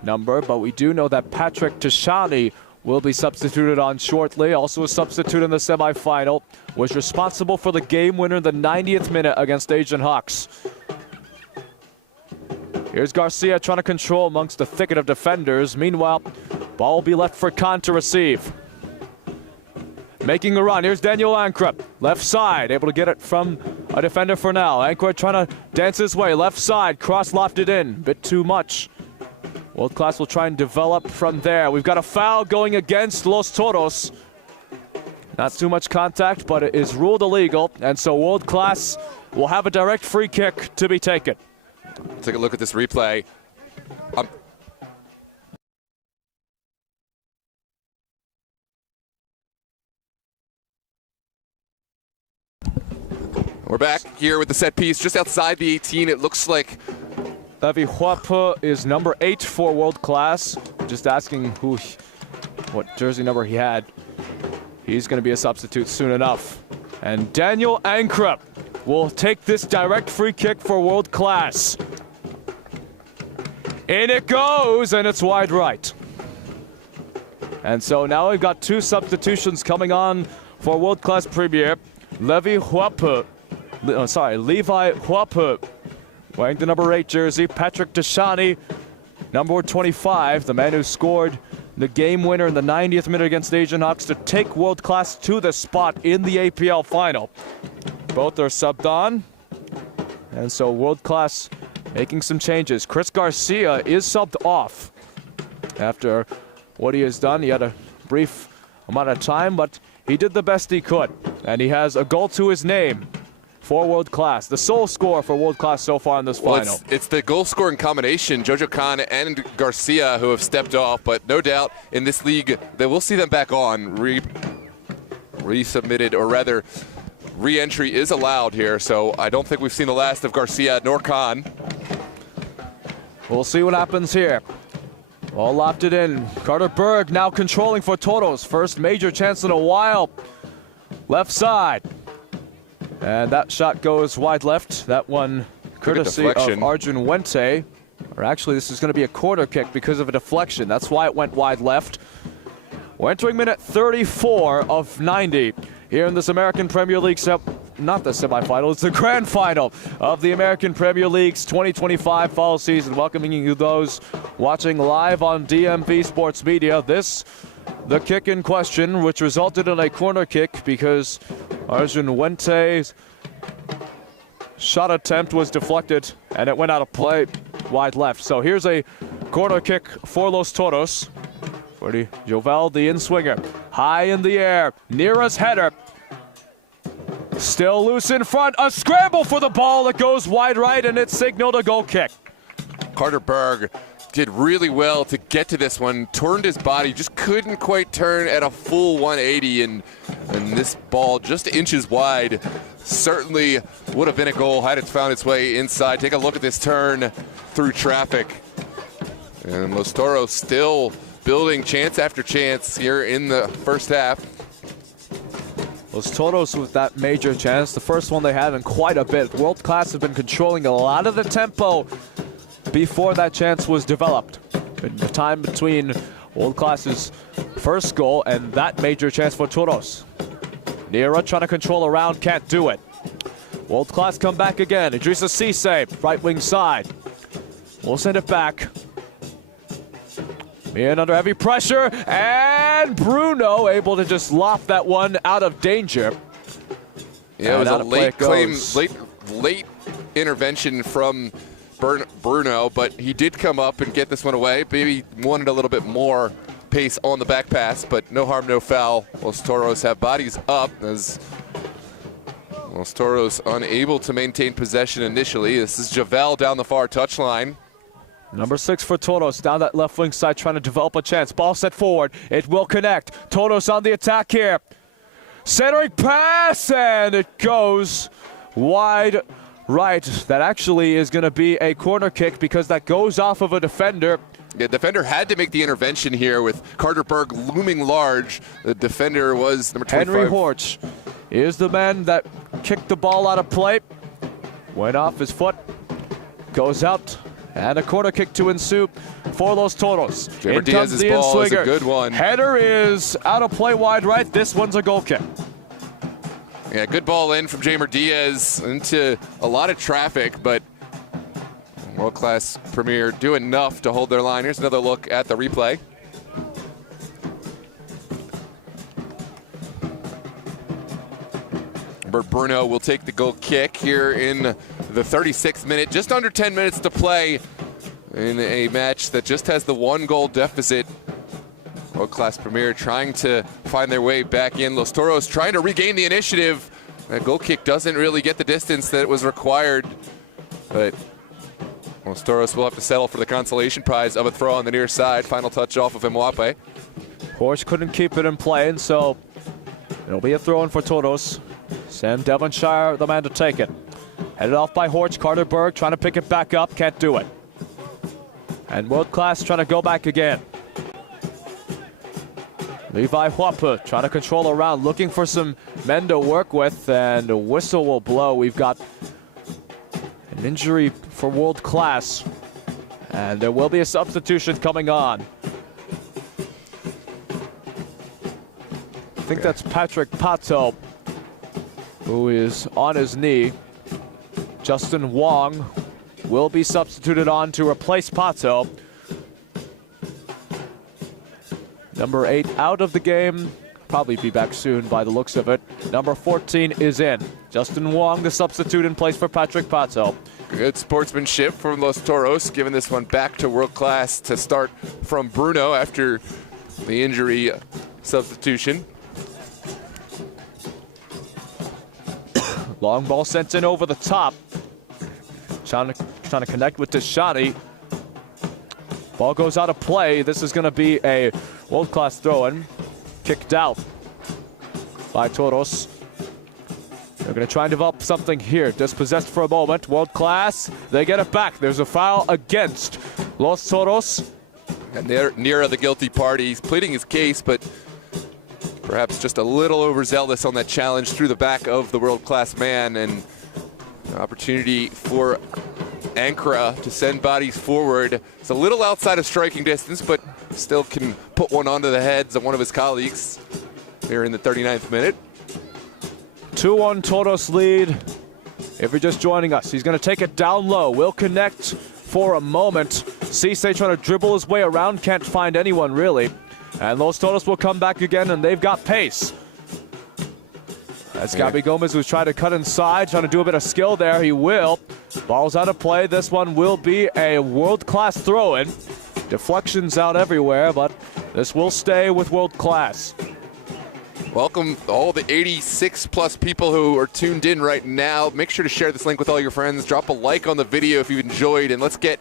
number, but we do know that Patrick Tashani will be substituted on shortly. Also a substitute in the semifinal. Was responsible for the game winner in the 90th minute against Asian Hawks. Here's Garcia trying to control amongst the thicket of defenders. Meanwhile, ball will be left for Khan to receive. Making a run, here's Daniel Ankrup. Left side, able to get it from a defender for now. Ankrup trying to dance his way. Left side, cross lofted in. Bit too much. World Class will try and develop from there. We've got a foul going against Los Toros. Not too much contact, but it is ruled illegal. And so World Class will have a direct free kick to be taken. Take a look at this replay. We're back here with the set piece just outside the 18. It looks like Levi Huape is number 8 for World Class. Just asking what jersey number he had. He's going to be a substitute soon enough. And Daniel Ankrup will take this direct free kick for World Class. In it goes, and it's wide right. And so now we've got 2 substitutions coming on for World Class Premier. Levi Huape, wearing the number 8 jersey. Patrick Deshani, number 25, the man who scored the game winner in the 90th minute against Asian Hawks to take World Class to the spot in the APL final. Both are subbed on. And so World Class making some changes. Chris Garcia is subbed off after what he has done. He had a brief amount of time, but he did the best he could. And he has a goal to his name for World Class. The sole score for World Class so far in this final. It's the goal-scoring combination, Jojo Khan and Garcia, who have stepped off. But no doubt in this league that we'll see them back on. Resubmitted, or rather, re-entry is allowed here. So I don't think we've seen the last of Garcia nor Khan. We'll see what happens here. All lofted in. Carter Berg now controlling for Toros. First major chance in a while. Left side. And that shot goes wide left. That one courtesy of Arjun Wente. Or actually, this is going to be a corner kick because of a deflection. That's why it went wide left. We're entering minute 34 of 90 here in this American Premier League not the semifinal, it's the grand final of the American Premier League's 2025 fall season. Welcoming you those watching live on DMV Sports Media. The kick in question, which resulted in a corner kick because Arjun Wente's shot attempt was deflected and it went out of play wide left. So here's a corner kick for Los Toros. For Jovel, the in-swinger. High in the air, Nira's header. Still loose in front, a scramble for the ball that goes wide right, and it's signaled a goal kick. Carter Berg did really well to get to this one, turned his body, just couldn't quite turn at a full 180, and this ball just inches wide. Certainly would have been a goal had it found its way inside. Take a look at this turn through traffic. And Los Toros still building chance after chance here in the first half. Los Toros with that major chance, the first one they had in quite a bit. World Class have been controlling a lot of the tempo before that chance was developed. In the time between World Class's first goal and that major chance for Toros. Nira trying to control around, can't do it. World Class come back again. Idrissa Cisse, right wing side. We'll send it back. In under heavy pressure, and Bruno able to just loft that one out of danger. Yeah, it was a late intervention from Bruno, but he did come up and get this one away. Maybe wanted a little bit more pace on the back pass, but no harm, no foul. Los Toros have bodies up as Los Toros unable to maintain possession initially. This is Javel down the far touchline. Number 6 for Toros, down that left wing side, trying to develop a chance. Ball set forward. It will connect. Toros on the attack here. Centering pass, and it goes wide right. That actually is going to be a corner kick because that goes off of a defender. The defender had to make the intervention here with Carter Berg looming large. The defender was number 25. Henry Horch is the man that kicked the ball out of play. Went off his foot. Goes out. And a corner kick to ensue for Los Toros. Jamer Diaz's ball is a good one. Header is out of play wide right. This one's a goal kick. Yeah, good ball in from Jamer Diaz into a lot of traffic, but world-class Premier do enough to hold their line. Here's another look at the replay. Bruno will take the goal kick here in the 36th minute. Just under 10 minutes to play in a match that just has the 1-goal deficit. World-class Premier trying to find their way back in. Los Toros trying to regain the initiative. That goal kick doesn't really get the distance that was required, but Los Toros will have to settle for the consolation prize of a throw on the near side. Final touch off of Mwape. Horsch couldn't keep it in play, and so it'll be a throw in for Toros. Sam Devonshire, the man to take it. Headed off by Horsch. Carter Berg trying to pick it back up, can't do it. And World Class trying to go back again. Levi Huapu trying to control around, looking for some men to work with, and a whistle will blow. We've got an injury for World Class, and there will be a substitution coming on. I think that's Patrick Pato, who is on his knee. Justin Wong will be substituted on to replace Pato. Number 8 out of the game. Probably be back soon by the looks of it. Number 14 is in. Justin Wong, the substitute in place for Patrick Pato. Good sportsmanship from Los Toros, giving this one back to World Class to start from Bruno after the injury substitution. Long ball sent in over the top. Trying to connect with Deshani. Ball goes out of play. This is going to be a world-class throw-in. Kicked out by Toros. They're going to try and develop something here. Dispossessed for a moment. World-class. They get it back. There's a foul against Los Toros. And they're near the guilty party. He's pleading his case, but perhaps just a little overzealous on that challenge through the back of the world-class man. And an opportunity for Ankara to send bodies forward. It's a little outside of striking distance, but still can put one onto the heads of one of his colleagues here in the 39th minute. 2-1 Toros lead. If you're just joining us, he's going to take it down low. Will connect for a moment. Cisse trying to dribble his way around. Can't find anyone really. And Los Toros will come back again, and they've got pace. As Gabby Gomez was trying to cut inside, trying to do a bit of skill there. He will. Ball's out of play. This one will be a world-class throw-in. Deflections out everywhere, but this will stay with World Class. Welcome all the 86+ people who are tuned in right now. Make sure to share this link with all your friends. Drop a like on the video if you've enjoyed, and let's get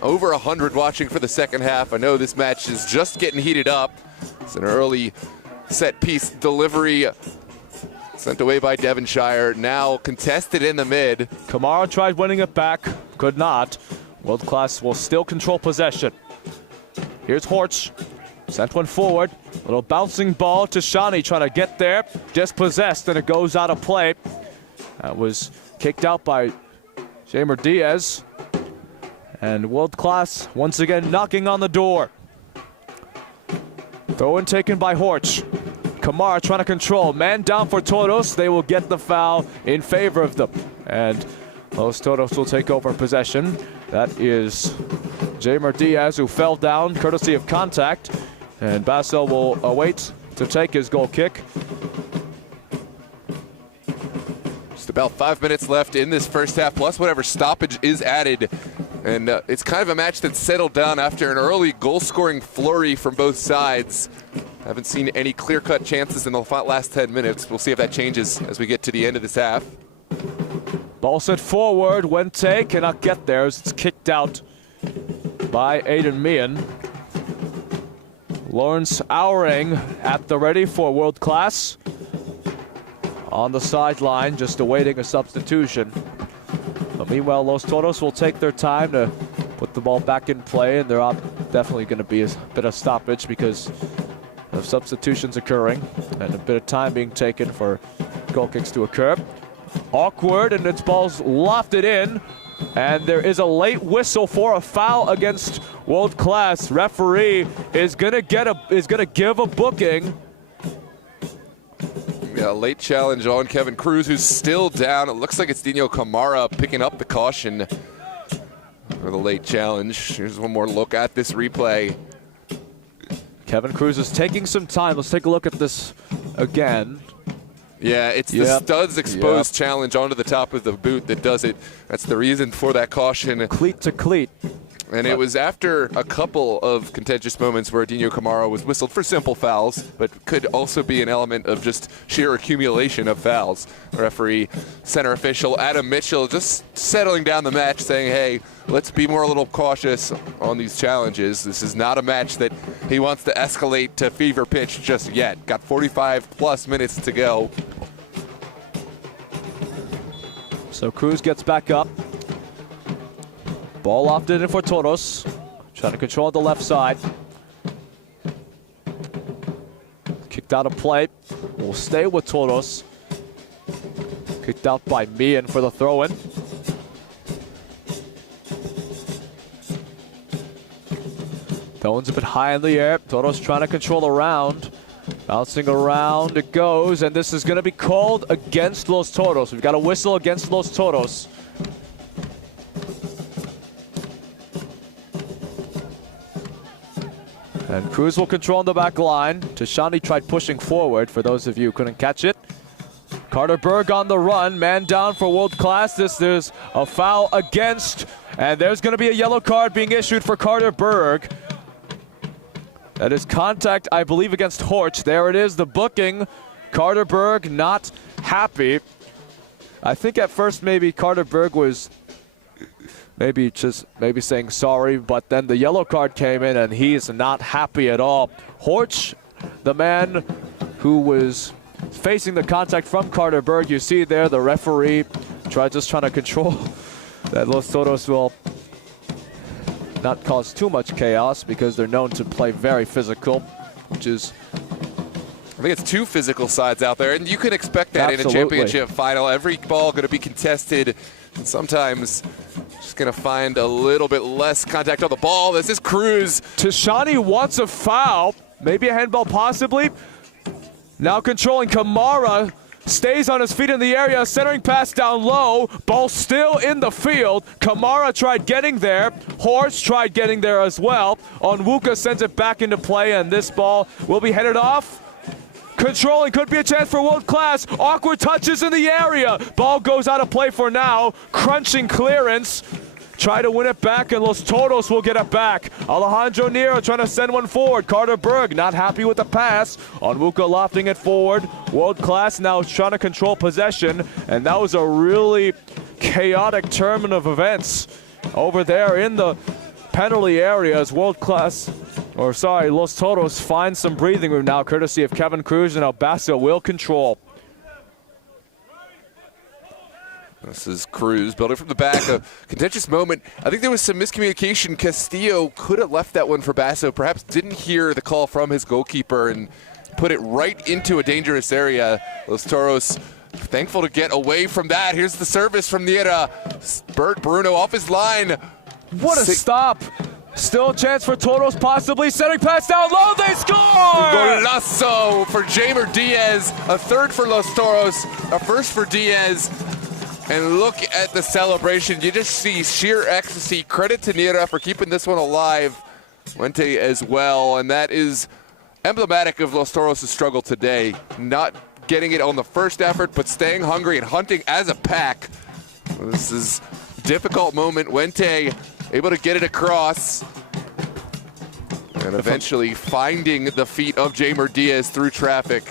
over 100 watching for the second half. I know this match is just getting heated up. It's an early set-piece delivery sent away by Devonshire, now contested in the mid. Kamara tried winning it back, could not. World Class will still control possession. Here's Horsch, sent one forward. Little bouncing ball to Shani, trying to get there. Dispossessed, and it goes out of play. That was kicked out by Jamer Diaz. And World Class once again knocking on the door. Throw in taken by Horsch. Kamara trying to control. Man down for Toros. They will get the foul in favor of them. And Los Toros will take over possession. That is Jamer Diaz, who fell down courtesy of contact. And Basel will await to take his goal kick. Just about 5 minutes left in this first half, plus whatever stoppage is added. And it's kind of a match that's settled down after an early goal-scoring flurry from both sides. Haven't seen any clear-cut chances in the last 10 minutes. We'll see if that changes as we get to the end of this half. Ball set forward. Wente cannot get there as it's kicked out by Aiden Meehan. Lawrence Auring at the ready for World Class. On the sideline, just awaiting a substitution. But meanwhile, Los Toros will take their time to put the ball back in play, and there are definitely going to be a bit of stoppage because of substitutions occurring and a bit of time being taken for goal kicks to occur. Awkward, and its ball's lofted in And there is a late whistle for a foul against World Class. Referee is gonna give a booking. Yeah, late challenge on Kevin Cruz, who's still down. It looks like it's Dino Camara picking up the caution for the late challenge. Here's one more look at this replay. Kevin Cruz is taking some time. Let's take a look at this again. Yeah, it's the studs exposed challenge onto the top of the boot that does it. That's the reason for that caution. Cleat to cleat. And it was after a couple of contentious moments where Dino Camara was whistled for simple fouls, but could also be an element of just sheer accumulation of fouls. The referee, center official Adam Mitchell, just settling down the match, saying, hey, let's be more a little cautious on these challenges. This is not a match that he wants to escalate to fever pitch just yet. Got 45+ minutes to go. So Cruz gets back up. Ball lofted in for Toros. Trying to control the left side. Kicked out of play. Will stay with Toros. Kicked out by Meehan for the throw-in. Throw-in's a bit high in the air. Toros trying to control around. Bouncing around it goes, and this is going to be called against Los Toros. We've got a whistle against Los Toros. And Cruz will control on the back line. Tashani tried pushing forward, for those of you who couldn't catch it. Carter Berg on the run, man down for World Class. There's a foul against, and there's going to be a yellow card being issued for Carter Berg. That is contact, I believe, against Horch. There it is, the booking. Carter Berg not happy. I think at first maybe Carter Berg was maybe saying sorry, but then the yellow card came in and he's not happy at all. Horch, the man who was facing the contact from Carter Berg, you see there the referee trying to control that Los Toros will not cause too much chaos because they're known to play very physical, which is... I think it's two physical sides out there, and you can expect that in a championship final. Every ball going to be contested, and sometimes just going to find a little bit less contact on the ball. This is Cruz. Tashani wants a foul, maybe a handball possibly. Now controlling Camara, stays on his feet in the area, centering pass down low, ball still in the field. Camara tried getting there, Horst tried getting there as well. Onwuka sends it back into play, and this ball will be headed off. Controlling, could be a chance for World Class. Awkward touches in the area. Ball goes out of play for now. Crunching clearance. Try to win it back, and Los Toros will get it back. Alejandro Nero trying to send one forward. Carter Berg not happy with the pass. Onwuka lofting it forward. World Class now trying to control possession, and that was a really chaotic turn of events over there in the penalty area as Los Toros find some breathing room now, courtesy of Kevin Cruz, and Albasso will control. This is Cruz building from the back, a contentious moment. I think there was some miscommunication. Castillo could have left that one for Basso, perhaps didn't hear the call from his goalkeeper and put it right into a dangerous area. Los Toros thankful to get away from that. Here's the service from Niera. Bert Bruno off his line. What a stop. Still a chance for Toros, possibly. Setting pass down low, they score! Golazo for Jamer Diaz. A third for Los Toros, a first for Diaz. And look at the celebration. You just see sheer ecstasy. Credit to Niera for keeping this one alive. Wente as well, and that is emblematic of Los Toros' struggle today. Not getting it on the first effort, but staying hungry and hunting as a pack. This is a difficult moment. Wente able to get it across. And eventually finding the feet of Jamer Diaz through traffic.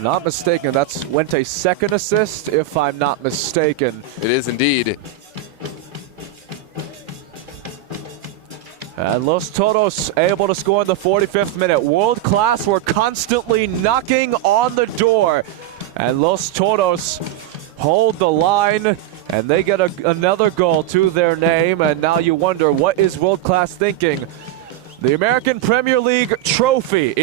Not mistaken, that's Wente's second assist, if I'm not mistaken. It is indeed. And Los Toros able to score in the 45th minute. World Class were constantly knocking on the door. And Los Toros hold the line, and they get another goal to their name. And now you wonder, what is World Class thinking? The American Premier League trophy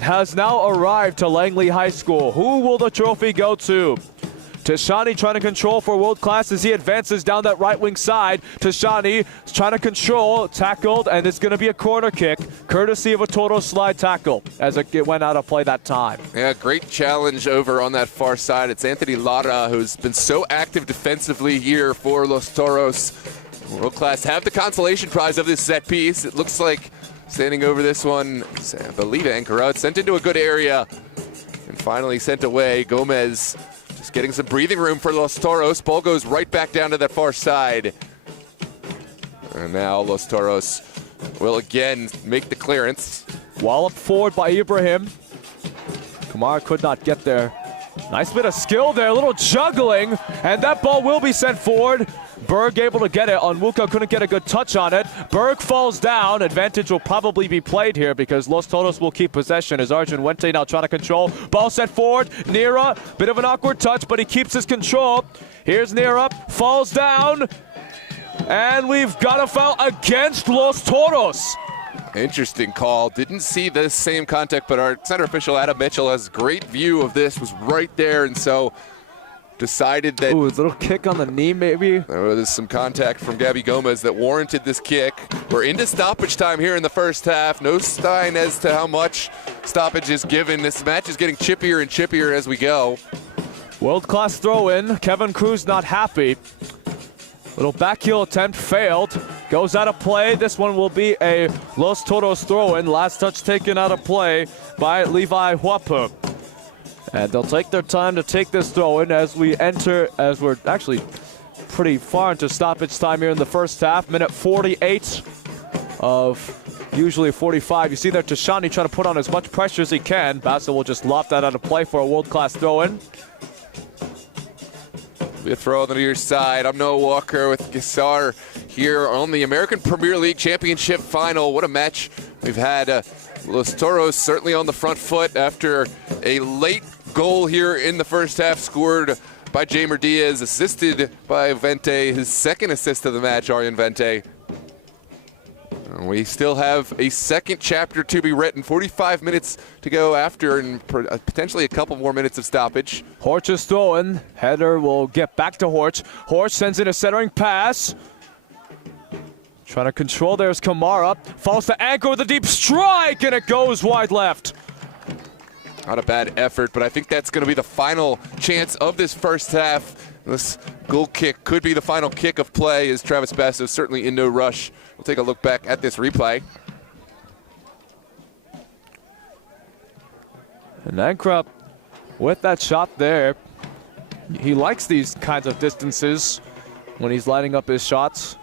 has now arrived to Langley High School. Who will the trophy go to? Tishani trying to control for World Class as he advances down that right wing side. Tishani is trying to control, tackled, and it's going to be a corner kick, courtesy of a Toros slide tackle as it went out of play that time. Yeah, great challenge over on that far side. It's Anthony Lara, who's been so active defensively here for Los Toros. World Class have the consolation prize of this set piece. It looks like standing over this one, I believe Ankara. It's sent into a good area and finally sent away. Gomez just getting some breathing room for Los Toros. Ball goes right back down to that far side. And now Los Toros will again make the clearance. Wallop forward by Ibrahim. Kamara could not get there. Nice bit of skill there, a little juggling, and that ball will be sent forward. Berg able to get it. Onwuka couldn't get a good touch on it. Berg falls down. Advantage will probably be played here because Los Toros will keep possession as Arjun Wente now trying to control. Ball sent forward. Nira, bit of an awkward touch, but he keeps his control. Here's Nira, falls down, and we've got a foul against Los Toros. Interesting call. Didn't see this same contact, but our center official, Adam Mitchell, has great view of this, was right there, and so decided that... Ooh, a little kick on the knee, maybe? There was some contact from Gabby Gomez that warranted this kick. We're into stoppage time here in the first half. No sign as to how much stoppage is given. This match is getting chippier and chippier as we go. World-class throw-in. Kevin Cruz not happy. Little back heel attempt failed. Goes out of play. This one will be a Los Toros throw-in. Last touch taken out of play by Levi Huapu. And they'll take their time to take this throw-in as we're actually pretty far into stoppage time here in the first half. Minute 48 of usually 45. You see there Tishani trying to put on as much pressure as he can. Bassel will just loft that out of play for a world-class throw-in. We throw on the near side. I'm Noah Walker with Gassar here on the American Premier League Championship Final. What a match we've had. Los Toros certainly on the front foot after a late goal here in the first half scored by Jamer Diaz, assisted by Vente, his second assist of the match, Arjen Vente. We still have a second chapter to be written. 45 minutes to go after and potentially a couple more minutes of stoppage. Horch is throwing. Header will get back to Horch. Horch sends in a centering pass. Trying to control. There's Kamara. Falls to Anchor with a deep strike, and it goes wide left. Not a bad effort, but I think that's going to be the final chance of this first half. This goal kick could be the final kick of play as Travis Basso is certainly in no rush. We'll take a look back at this replay. And Ankrup with that shot there. He likes these kinds of distances when he's lining up his shots.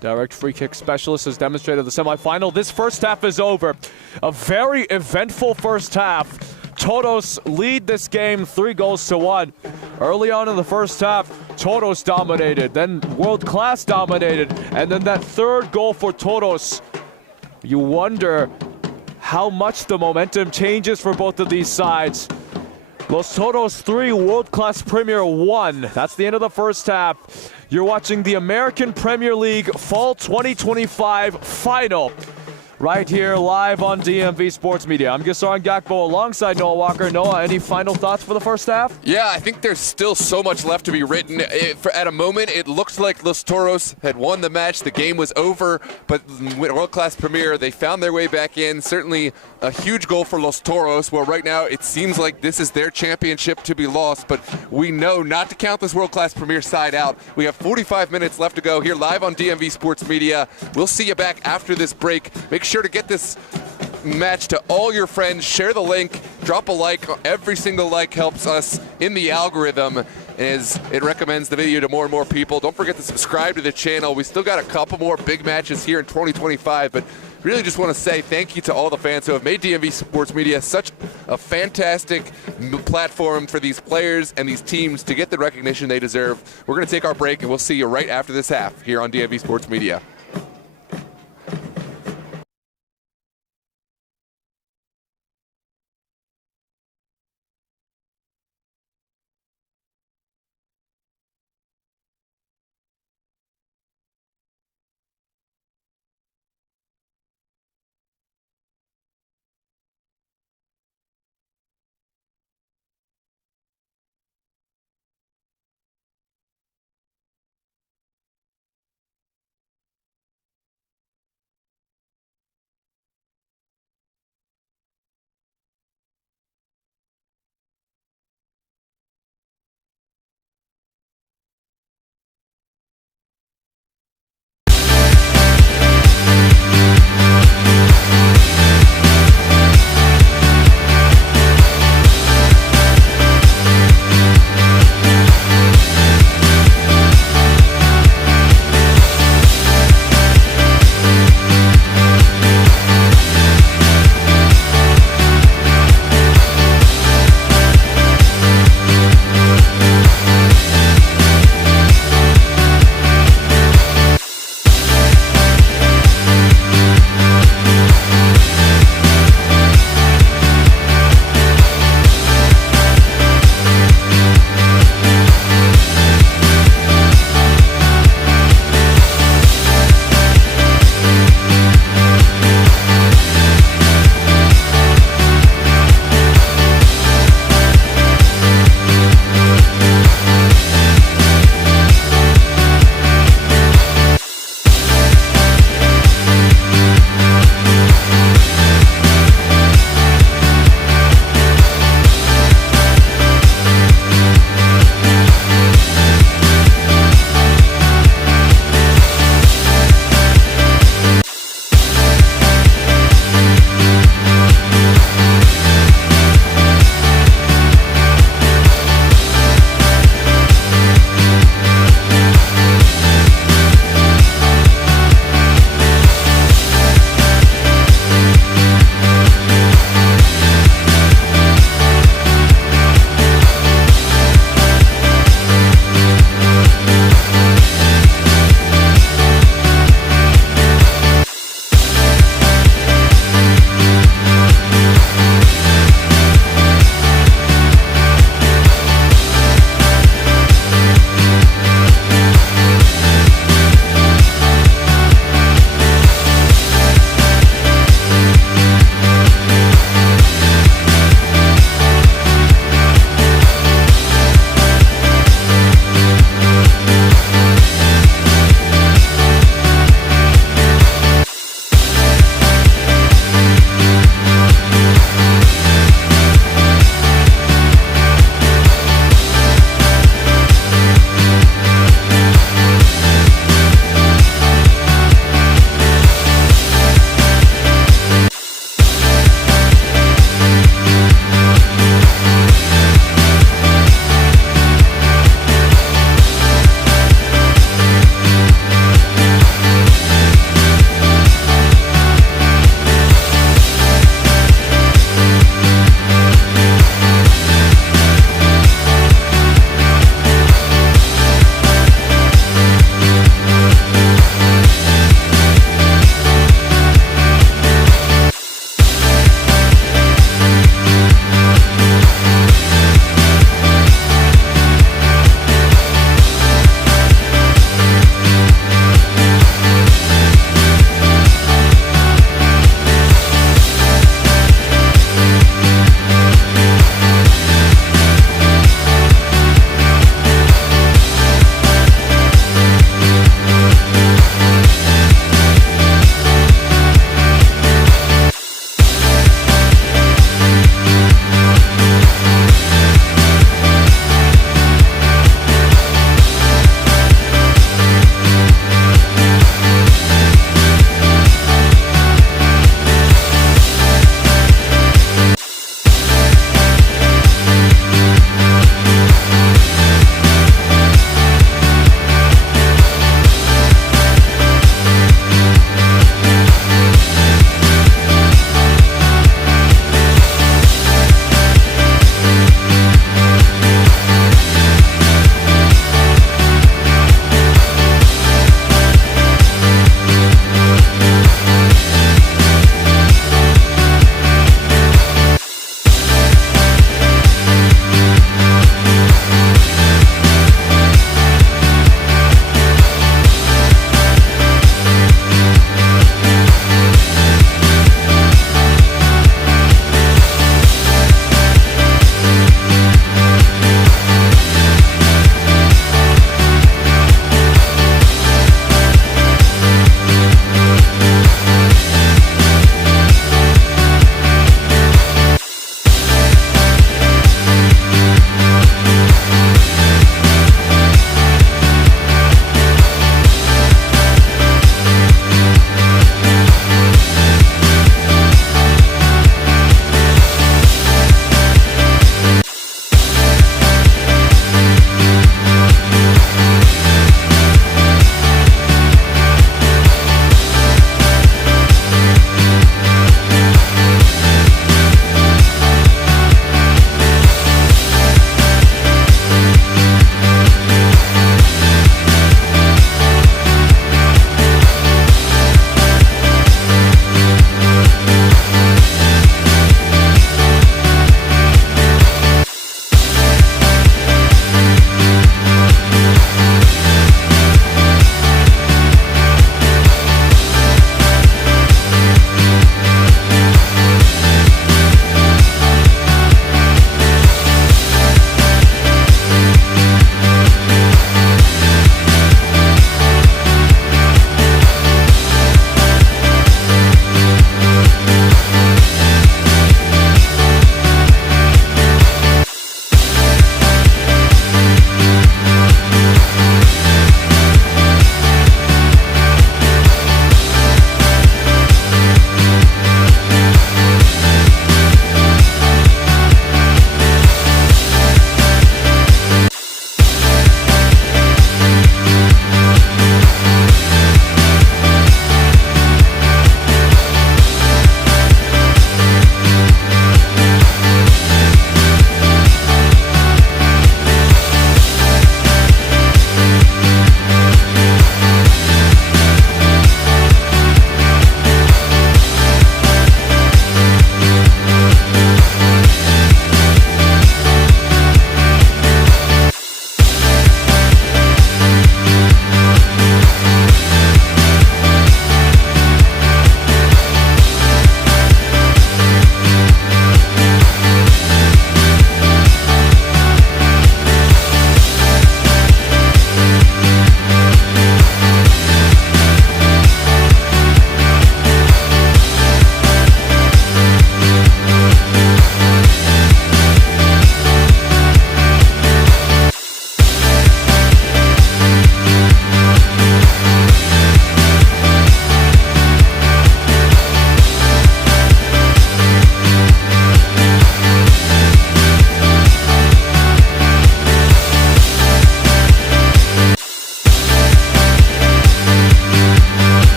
Direct free kick specialist has demonstrated the semifinal. This first half is over. A very eventful first half. Toros lead this game 3-1. Early on in the first half, Toros dominated, then World Class dominated, and then that third goal for Toros. You wonder how much the momentum changes for both of these sides. Los Toros 3, World Class Premier 1. That's the end of the first half. You're watching the American Premier League Fall 2025 Final right here live on DMV Sports Media. I'm Gassar Ngakbo alongside Noah Walker. Noah, any final thoughts for the first half? Yeah, I think there's still so much left to be written. At a moment, it looked like Los Toros had won the match. The game was over, but World Class Premier, they found their way back in. Certainly a huge goal for Los Toros, where right now it seems like this is their championship to be lost, but we know not to count this World Class Premier side out. We have 45 minutes left to go here live on DMV Sports Media. We'll see you back after this break. Make sure to get this match to all your friends. Share the link, drop a like. Every single like helps us in the algorithm as it recommends the video to more and more people. Don't forget to subscribe to the channel. We still got a couple more big matches here in 2025, but really just want to say thank you to all the fans who have made DMV Sports Media such a fantastic platform for these players and these teams to get the recognition they deserve. We're going to take our break, and we'll see you right after this half here on DMV Sports Media.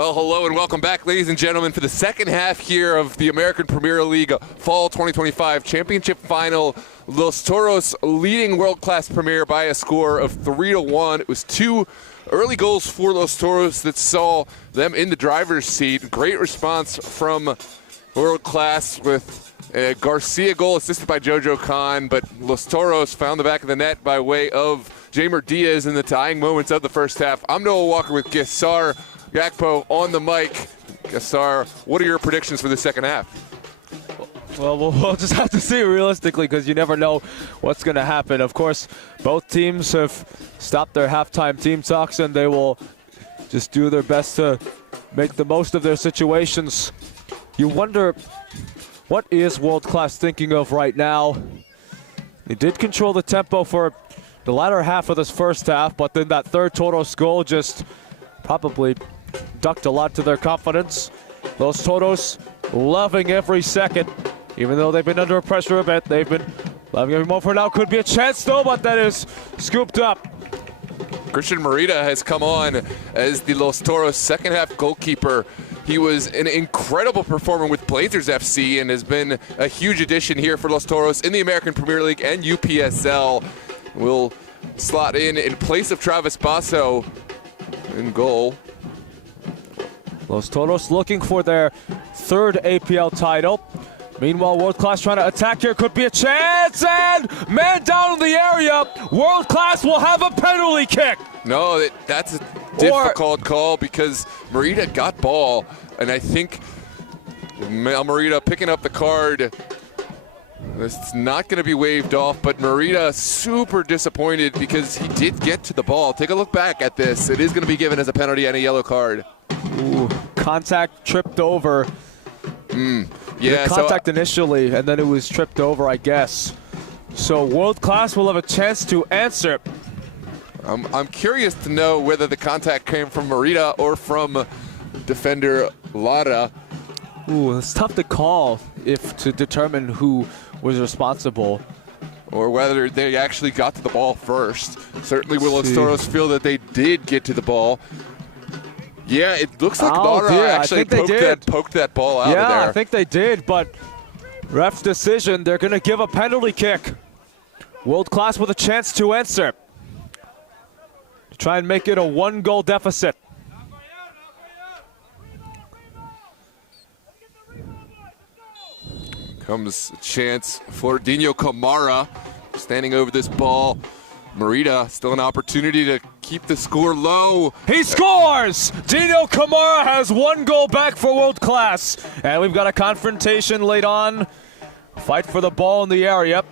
Well, hello and welcome back, ladies and gentlemen, for the second half here of the American Premier League Fall 2025 Championship Final. Los Toros leading World Class Premier by a score of 3-1. It was 2 early goals for Los Toros that saw them in the driver's seat. Great response from World Class with a Garcia goal assisted by Jojo Khan, but Los Toros found the back of the net by way of Jamer Diaz in the tying moments of the first half. I'm Noah Walker with Gesar Gakpo on the mic. Gesar, what are your predictions for the second half? Well, we'll just have to see realistically because you never know what's going to happen. Of course, both teams have stopped their halftime team talks and they will just do their best to make the most of their situations. You wonder, what is World Class thinking of right now? They did control the tempo for the latter half of this first half, but then that third Toros goal just probably ducked a lot to their confidence. Los Toros loving every second, even though they've been under pressure a bit. They've been loving every moment for now. Could be a chance though, but that is scooped up. Christian Merida has come on as the Los Toros second half goalkeeper. He was an incredible performer with Blazers FC and has been a huge addition here for Los Toros in the American Premier League and UPSL. Will slot in place of Travis Basso in goal. Los Toros looking for their third APL title. Meanwhile, World Class trying to attack here. Could be a chance, and man down in the area. World Class will have a penalty kick. No, that's a difficult call because Merida got ball, and I think Merida picking up the card. It's not going to be waved off, but Merida super disappointed because he did get to the ball. Take a look back at this. It is going to be given as a penalty and a yellow card. Ooh, contact tripped over. Yeah, contact initially, and then it was tripped over, I guess. So World Class will have a chance to answer. I'm curious to know whether the contact came from Merida or from defender Lara. Ooh, it's tough to call to determine who was responsible. Or whether they actually got to the ball first. Certainly Los Toros feel that they did get to the ball. Yeah, it looks like Lara actually poked that ball out of there. Yeah, I think they did, but ref's decision, they're going to give a penalty kick. World Class with a chance to answer. To try and make it a 1-goal deficit. Comes a chance for Dino Camara standing over this ball. Merida still an opportunity to keep the score low. He scores! Dino Camara has 1 goal back for World Class. And we've got a confrontation late on. Fight for the ball in the area.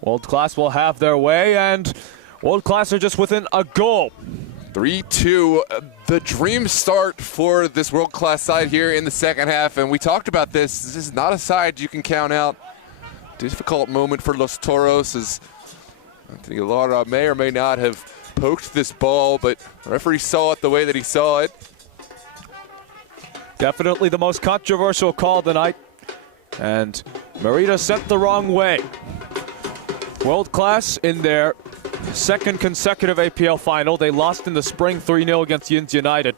World Class will have their way, and World Class are just within a goal. 3-2, the dream start for this World Class side here in the second half, and we talked about this. This is not a side you can count out. Difficult moment for Los Toros as Anthony Lara may or may not have poked this ball, but the referee saw it the way that he saw it. Definitely the most controversial call of the night, and Merida sent the wrong way. World Class in their second consecutive APL final. They lost in the spring 3-0 against Yins United.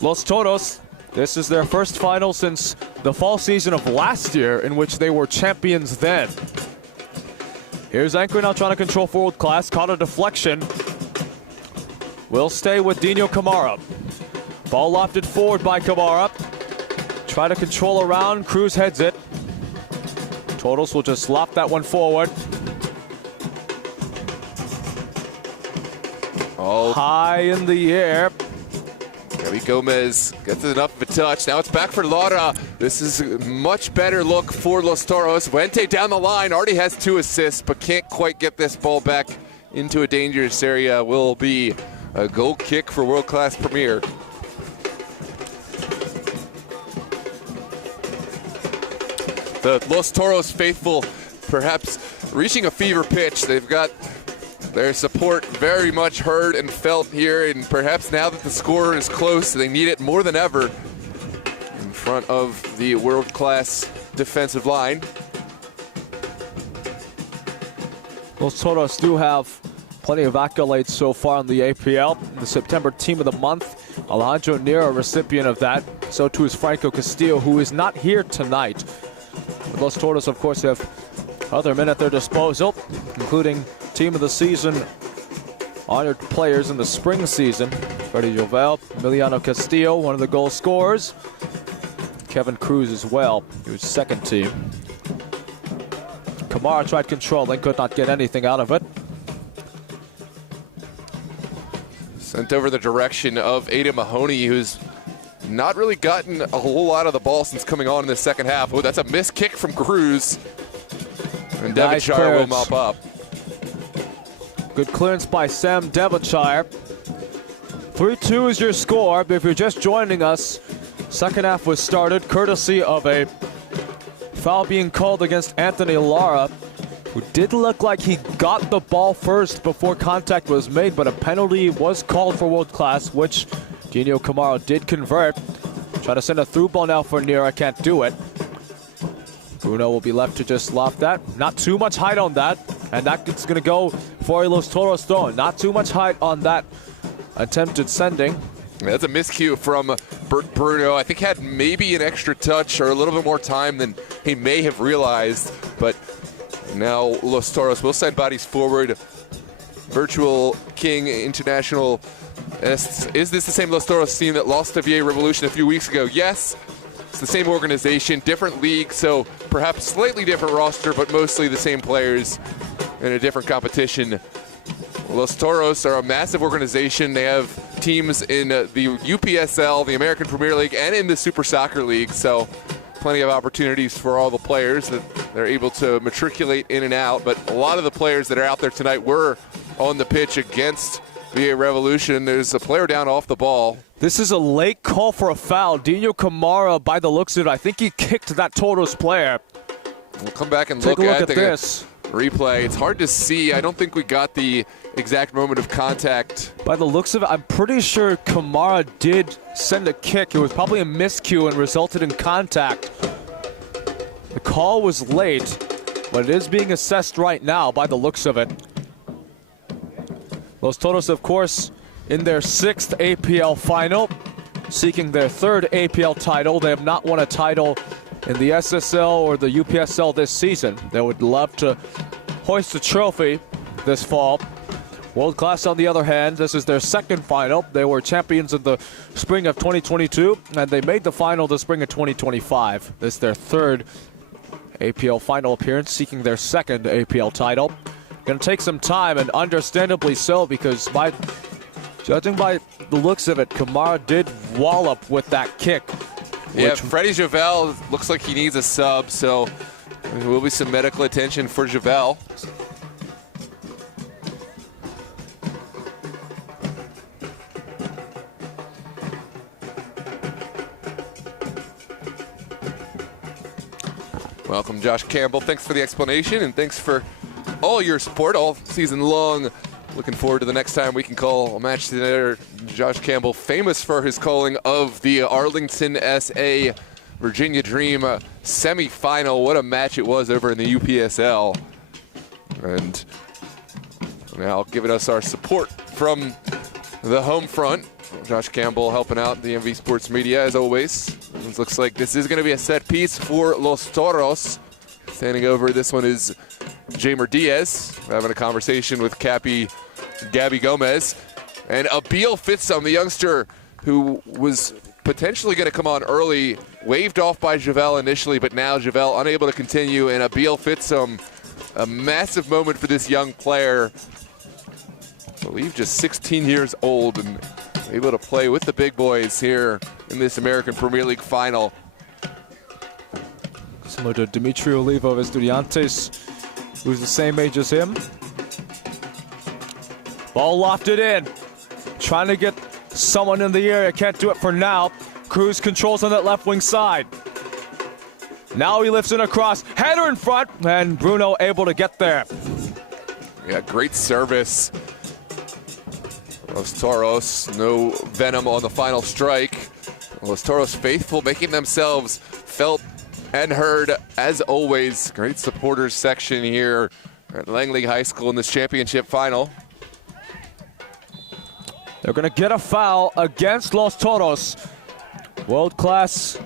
Los Toros, this is their first final since the fall season of last year, in which they were champions then. Here's Anchor now trying to control for World Class. Caught a deflection. Will stay with Dino Camara. Ball lofted forward by Camara. Try to control around. Cruz heads it. Toros will just loft that one forward. High in the air. Gabi Gomez gets enough of a touch. Now it's back for Lara. This is a much better look for Los Toros. Wente down the line, already has 2 assists, but can't quite get this ball back into a dangerous area. Will be a goal kick for World Class Premier. The Los Toros faithful perhaps reaching a fever pitch. They've got their support very much heard and felt here, and perhaps now that the score is close, they need it more than ever in front of the world-class defensive line. Los Toros do have plenty of accolades so far in the APL. The September Team of the Month Alejandro Nera, a recipient of that. So too is Franco Castillo, who is not here tonight. But Los Toros, of course, have other men at their disposal, including Team of the Season honored players in the spring season. Freddie Jovel, Emiliano Castillo, one of the goal scorers. Kevin Cruz as well, he was second team. Kamara tried controlling, could not get anything out of it. Sent over the direction of Aiden Mahoney, who's not really gotten a whole lot of the ball since coming on in the second half. Oh, that's a missed kick from Cruz. And Nice Devonshire will clearance. mop up. Good clearance by Sam Devonshire. 3-2 is your score, but if you're just joining us, second half was started courtesy of a foul being called against Anthony Lara, who did look like he got the ball first before contact was made, but a penalty was called for World Class, which Dino Camaro did convert. Try to send a through ball now for Nera, can't do it. Bruno will be left to just loft that. Not too much height on that, and that's going to go for a Los Toros throw. Not too much height on that attempted sending. Yeah, that's a miscue from Bert Bruno. I think had maybe an extra touch or a little bit more time than he may have realized, but now Los Toros will send bodies forward. Virtual King International. Is this the same Los Toros team that lost to VA Revolution a few weeks ago? Yes. It's the same organization, different league, so perhaps slightly different roster, but mostly the same players in a different competition. Los Toros are a massive organization. They have teams in the UPSL, the American Premier League, and in the Super Soccer League, so plenty of opportunities for all the players that they're able to matriculate in and out. But a lot of the players that are out there tonight were on the pitch against VA Revolution. There's a player down off the ball. This is a late call for a foul. Dino Camara, by the looks of it, I think he kicked that Toros player. We'll come back and Take look a look at at this. replay. It's hard to see. I don't think we got the exact moment of contact. By the looks of it, I'm pretty sure Kamara did send a kick. It was probably a miscue and resulted in contact. The call was late, but it is being assessed right now by the looks of it. Los Toros, of course, in their 6th APL final, seeking their 3rd APL title. They have not won a title in the SSL or the UPSL this season. They would love to hoist a trophy this fall. World Class, on the other hand, this is their 2nd final. They were champions in the spring of 2022, and they made the final the spring of 2025. This is their 3rd APL final appearance, seeking their 2nd APL title. Going to take some time, and understandably so, because judging by the looks of it, Kamara did wallop with that kick. Yeah, Freddie Javel looks like he needs a sub, so there will be some medical attention for Javel. Welcome, Josh Campbell. Thanks for the explanation, and thanks for all your support all season long. Looking forward to the next time we can call a match together. Josh Campbell, famous for his calling of the Arlington SA Virginia Dream semifinal. What a match it was over in the UPSL. And now giving us our support from the home front. Josh Campbell helping out the MV Sports Media as always. It looks like this is going to be a set piece for Los Toros. Standing over, this one is Jamer Diaz. We're having a conversation with Gabby Gomez. And Abil Fitsum, the youngster who was potentially going to come on early, waved off by Javel initially, but now Javel unable to continue. And Abil Fitsum, a massive moment for this young player. I believe just 16 years old and able to play with the big boys here in this American Premier League final. Similar to Dimitri Oliva of Estudiantes, who's the same age as him. Ball lofted in. Trying to get someone in the area. Can't do it for now. Cruz controls on that left wing side. Now he lifts in across. Header in front. And Bruno able to get there. Yeah, great service. Los Toros, no venom on the final strike. Los Toros faithful, making themselves felt and heard as always. Great supporters section here at Langley High School in this championship final. They're going to get a foul against Los Toros. World Class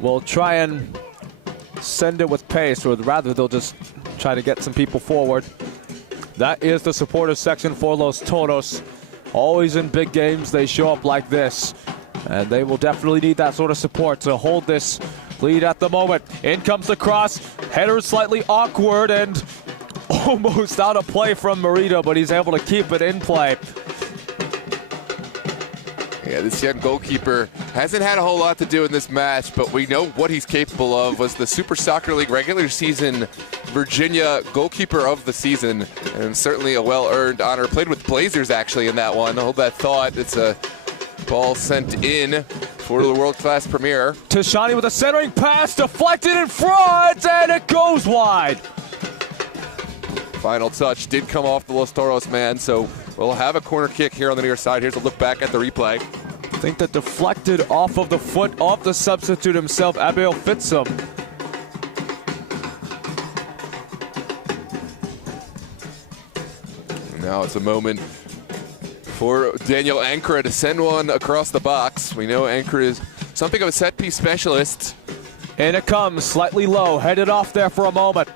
will try and send it with pace, or rather they'll just try to get some people forward. That is the supporters section for Los Toros. Always in big games, they show up like this. And they will definitely need that sort of support to hold this lead at the moment. In comes the cross. Header slightly awkward and almost out of play from Merida, but he's able to keep it in play. Yeah, this young goalkeeper hasn't had a whole lot to do in this match, but we know what he's capable of. Was the Super Soccer League regular season Virginia goalkeeper of the season, and certainly a well-earned honor. Played with Blazers actually in that one. Hold that thought. It's a ball sent in for the world-class premiere. Tashani with a centering pass, deflected in front, and it goes wide. Final touch did come off the Los Toros man, so we'll have a corner kick here on the near side. Here's a look back at the replay. I think that deflected off of the foot of the substitute himself, APL Fitsum. Now it's a moment for Daniel Ankara to send one across the box. We know Ankara is something of a set-piece specialist. And it comes slightly low, headed off there for a moment.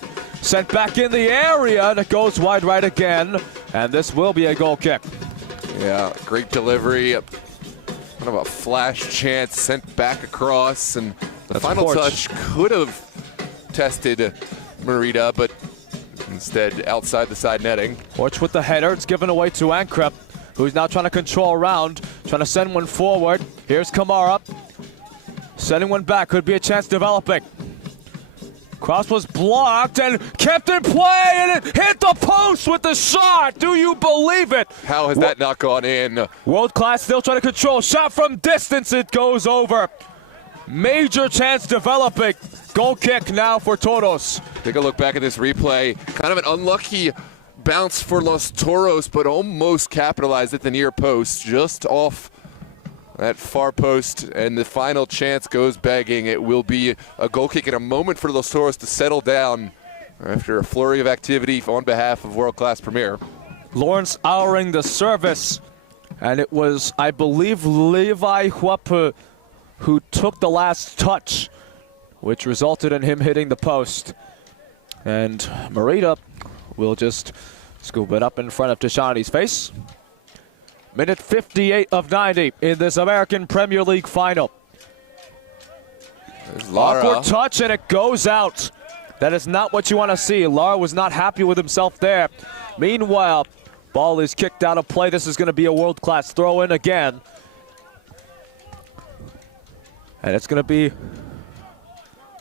Sent back in the area, and it goes wide right again. And this will be a goal kick. Yeah, great delivery. Kind of a flash chance sent back across, and the final touch could have tested Merida, but instead outside the side netting. Horch with the header. It's given away to Ankrep, who's now trying to control around, trying to send one forward. Here's Kamara. Sending one back. Could be a chance developing. Cross was blocked and kept in play, and it hit the post with the shot. Do you believe it? How has that not gone in? World Class still trying to control. Shot from distance. It goes over. Major chance developing. Goal kick now for Toros. Take a look back at this replay. Kind of an unlucky bounce for Los Toros, but almost capitalized at the near post, just off that far post, and the final chance goes begging. It will be a goal kick in a moment for Los Toros to settle down after a flurry of activity on behalf of World Class Premier. Lawrence ouring the service, and it was, I believe, Levi Huapu who took the last touch, which resulted in him hitting the post. And Merida will just scoop it up in front of Tashani's face. Minute 58 of 90 in this American Premier League final. Awkward touch, and it goes out. That is not what you want to see. Lara was not happy with himself there. Meanwhile, ball is kicked out of play. This is going to be a world-class throw-in again. And it's going to be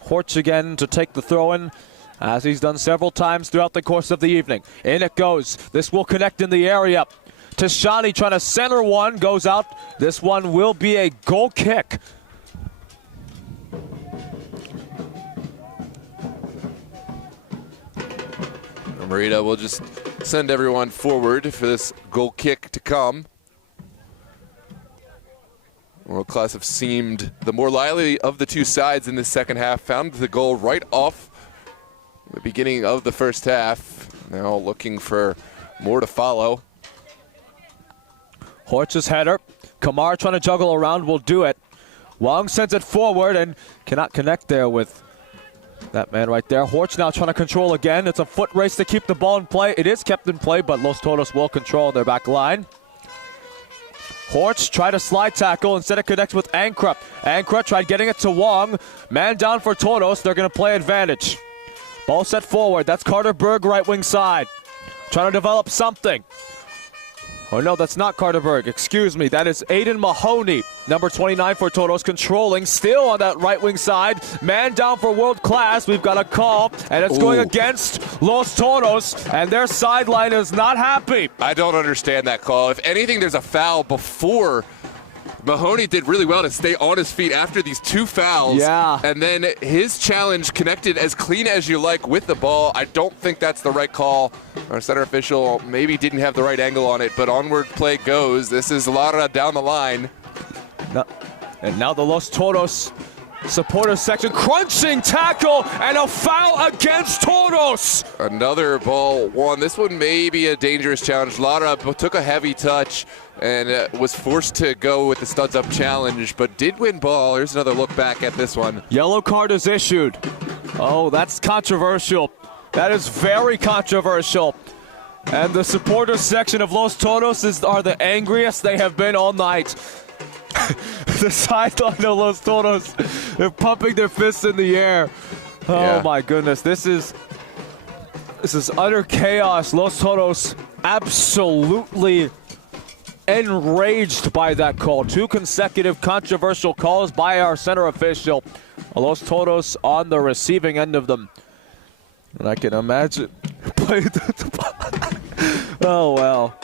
Horch again to take the throw-in, as he's done several times throughout the course of the evening. In it goes. This will connect in the area. Tashani trying to center one, goes out. This one will be a goal kick. Merida will just send everyone forward for this goal kick to come. World Class have seemed the more lively of the two sides in this second half. Found the goal right off the beginning of the first half. Now looking for more to follow. Horch's header. Kamar trying to juggle around, will do it. Wong sends it forward and cannot connect there with that man right there. Horch now trying to control again. It's a foot race to keep the ball in play. It is kept in play, but Los Toros will control their back line. Horch tried a slide tackle. Instead it connects with Ankra. Ankra tried getting it to Wong. Man down for Toros. They're going to play advantage. Ball set forward. That's Carter Berg, right wing side. Trying to develop something. Oh, no, that's not Carter Berg. Excuse me. That is Aiden Mahoney, number 29 for Toros, controlling. Still on that right wing side. Man down for World Class. We've got a call, and it's going against Los Toros, and their sideline is not happy. I don't understand that call. If anything, there's a foul before. Mahoney did really well to stay on his feet after these two fouls. Yeah. And then his challenge connected as clean as you like with the ball. I don't think that's the right call. Our center official maybe didn't have the right angle on it, but onward play goes. This is Lara down the line. And now the Los Toros Supporter section, crunching tackle, and a foul against Toros. Another ball one. This one may be a dangerous challenge. Lara took a heavy touch and was forced to go with the studs up challenge, but did win ball. Here's another look back at this one. Yellow card is issued. Oh, that's controversial. That is very controversial. And the supporter section of Los Toros are the angriest they have been all night. The sideline of Los Toros, they're pumping their fists in the air. Oh my goodness, this is utter chaos. Los Toros absolutely enraged by that call. 2 consecutive controversial calls by our center official. Los Toros on the receiving end of them. And I can imagine. Oh, well.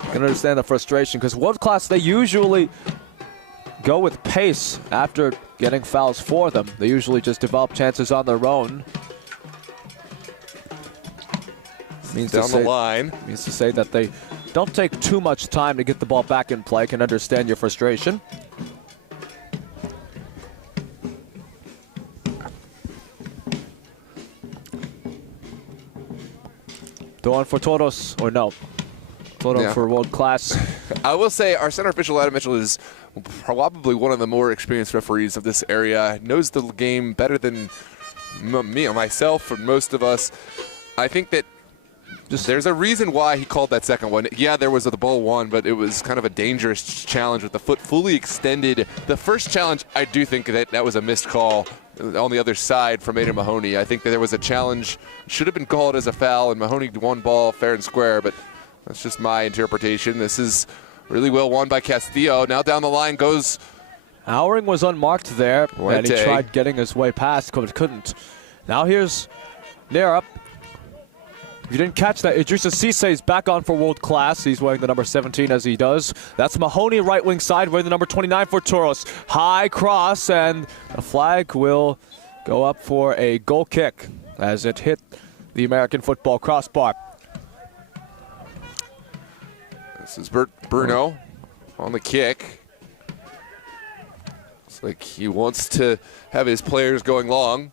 I can understand the frustration because world class, they usually go with pace after getting fouls for them. They usually just develop chances on their own. Means down the line. Means to say that they don't take too much time to get the ball back in play. Can understand your frustration. Going for Toros, or no? Toros for world class. I will say our center official, Adam Mitchell, is probably one of the more experienced referees of this area. Knows the game better than me or myself or most of us. I think that there's a reason why he called that second one. Yeah, there was the ball one, but it was kind of a dangerous challenge with the foot fully extended. The first challenge, I do think that was a missed call on the other side from Aidan Mahoney. I think that there was a challenge, should have been called as a foul, and Mahoney won ball fair and square, but that's just my interpretation. This is really well won by Castillo. Now down the line goes... Howring was unmarked there, and he tried getting his way past, but couldn't. Now here's Nera. If you didn't catch that, Idrissa Cisse is back on for world class. He's wearing the number 17 as he does. That's Mahoney, right wing side, wearing the number 29 for Toros. High cross, and the flag will go up for a goal kick as it hit the American football crossbar. This is Bruno on the kick. Looks like he wants to have his players going long.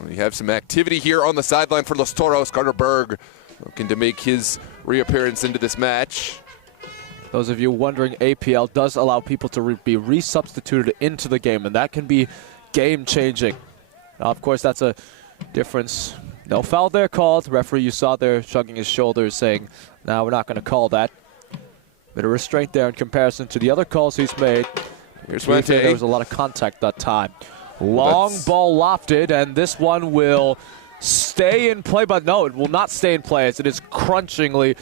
We have some activity here on the sideline for Los Toros. Carter Berg looking to make his reappearance into this match. Those of you wondering, APL does allow people to be resubstituted into the game, and that can be game-changing. Now, of course, that's a difference. No foul there called. The referee, you saw there shrugging his shoulders, saying, "No, we're not going to call that." Bit of restraint there in comparison to the other calls he's made. Here's Wente. There was a lot of contact that time. Long ball lofted, and this one will stay in play, but no, it will not stay in play as it is crunchingly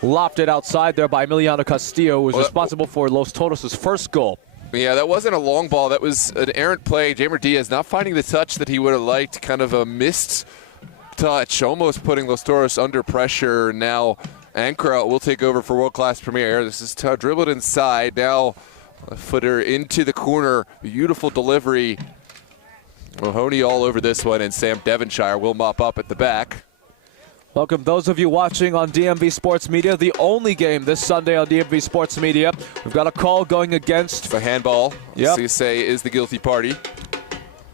lofted outside there by Emiliano Castillo, who was responsible for Los Toros' first goal. Yeah, that wasn't a long ball. That was an errant play. Jamer Diaz not finding the touch that he would have liked, kind of a missed touch, almost putting Los Toros under pressure. Now Ankara will take over for World Class Premier. This is dribbled inside. Now a footer into the corner. Beautiful delivery. Mahoney all over this one, and Sam Devonshire will mop up at the back. Welcome those of you watching on DMV Sports Media, the only game this Sunday on DMV Sports Media. We've got a call going against... For handball. Yep. Cisse is the guilty party.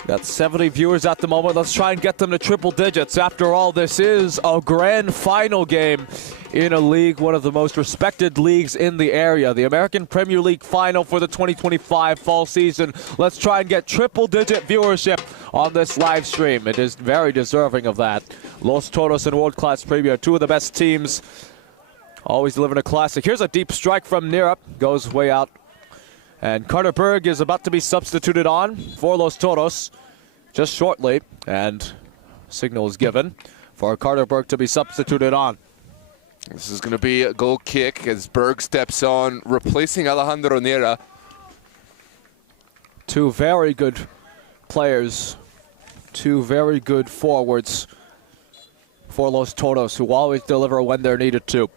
Got 70 viewers at the moment. Let's try and get them to triple digits. After all, this is a grand final game in a league, one of the most respected leagues in the area. The American Premier League final for the 2025 fall season. Let's try and get triple-digit viewership on this live stream. It is very deserving of that. Los Toros and World Class Premier, two of the best teams, always delivering a classic. Here's a deep strike from Nera. Goes way out. And Carter Berg is about to be substituted on for Los Toros just shortly. And signal is given for Carter Berg to be substituted on. This is going to be a goal kick as Berg steps on, replacing Alejandro Nera. Two very good players, two very good forwards for Los Toros, who always deliver when they're needed to.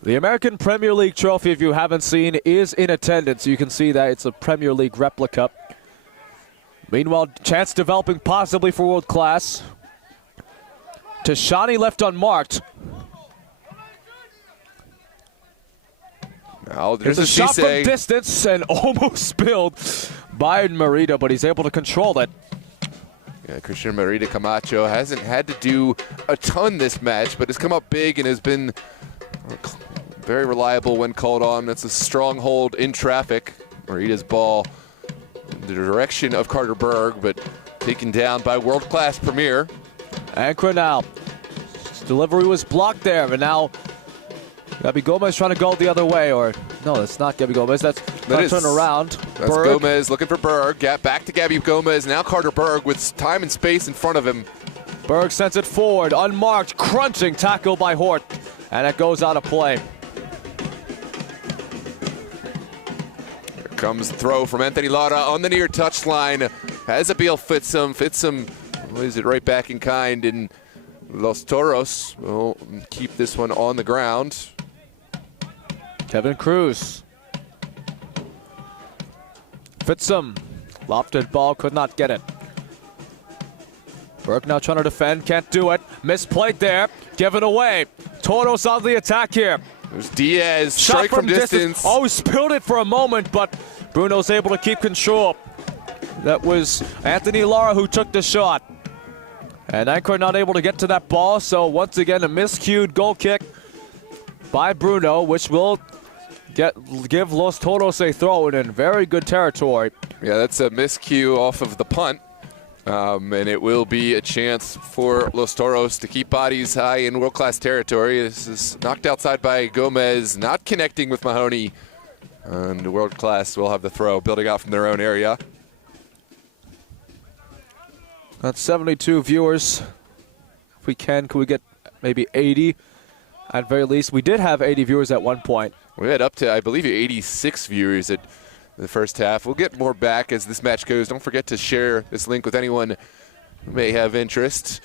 The American Premier League trophy, if you haven't seen, is in attendance. You can see that it's a Premier League replica. Meanwhile, chance developing possibly for World Class. Tashani left unmarked. Oh, there's a shot from distance and almost spilled by Merida, but he's able to control it. Yeah, Christian Merida Camacho hasn't had to do a ton this match, but has come up big and has been very reliable when called on. That's a stronghold in traffic. Merida's ball in the direction of Carter Berg, but taken down by world-class Premier. And Cornell. His delivery was blocked there, but now Gabby Gomez trying to go the other way, or no, that's not Gabby Gomez. That's turn around. That's Berg. Gomez looking for Berg. Back to Gabby Gomez. Now Carter Berg with time and space in front of him. Berg sends it forward, unmarked, crunching tackle by Hort, and it goes out of play. Here comes the throw from Anthony Lara on the near touchline. Has APL Fitsum. Fitsum lays it right back in kind, and Los Toros will keep this one on the ground. Kevin Cruz. Fitsum. Lofted ball, could not get it. Berg now trying to defend, can't do it. Misplayed there, given away. Toros on the attack here. There's Diaz, strike from distance. Oh, he spilled it for a moment, but Bruno's able to keep control. That was Anthony Lara who took the shot. And Ancor not able to get to that ball, so once again a miscued goal kick by Bruno, which will give Los Toros a throw in very good territory. Yeah, that's a miscue off of the punt. And it will be a chance for Los Toros to keep bodies high in world-class territory. This is knocked outside by Gomez, not connecting with Mahoney. And world-class will have the throw, building out from their own area. That's 72 viewers. If we can we get maybe 80 at very least? We did have 80 viewers at one point. We had up to, I believe, 86 viewers at the first half. We'll get more back as this match goes. Don't forget to share this link with anyone who may have interest.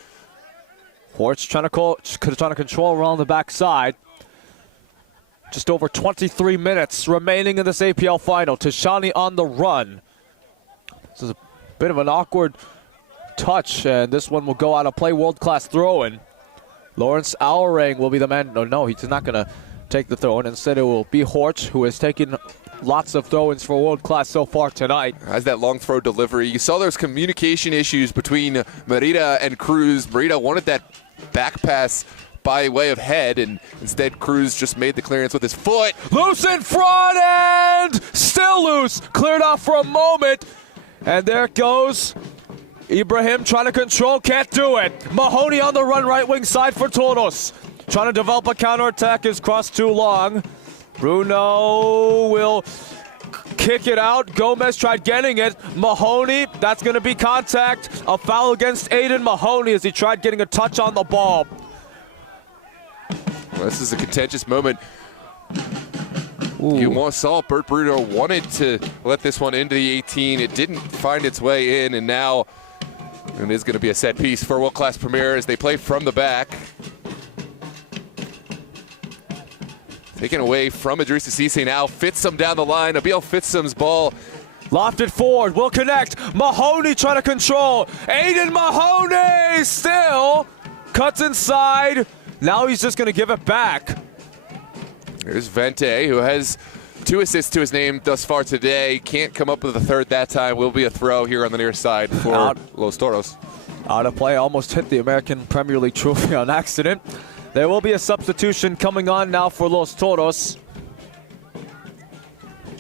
Hortz trying to control around the backside. Just over 23 minutes remaining in this APL final. Tishani on the run. This is a bit of an awkward touch, and this one will go out of play. World-class throw-in. Lawrence Auerang will be the man. No, he's not going to take the throw-in. Instead, it will be Hortz, who has taken lots of throw-ins for world-class so far tonight. Has that long throw delivery. You saw there's communication issues between Merida and Cruz. Merida wanted that back pass by way of head, and instead Cruz just made the clearance with his foot. Loose in front, and still loose. Cleared off for a moment, and there it goes. Ibrahim trying to control, can't do it. Mahoney on the run, right wing side for Toros. Trying to develop a counterattack, is crossed too long. Bruno will kick it out. Gomez tried getting it. Mahoney, that's going to be contact. A foul against Aiden Mahoney as he tried getting a touch on the ball. Well, this is a contentious moment. You saw Bert Bruno wanted to let this one into the 18. It didn't find its way in, and now it is going to be a set piece for world-class Premier as they play from the back. Taken away from Idrissa Cisse now. Fitsum down the line. APL Fitsum's ball. Lofted forward. Will connect. Mahoney trying to control. Aiden Mahoney still cuts inside. Now he's just going to give it back. Here's Vente, who has 2 assists to his name thus far today. Can't come up with a third that time. Will be a throw here on the near side for Los Toros. Out of play. Almost hit the American Premier League trophy on accident. There will be a substitution coming on now for Los Toros.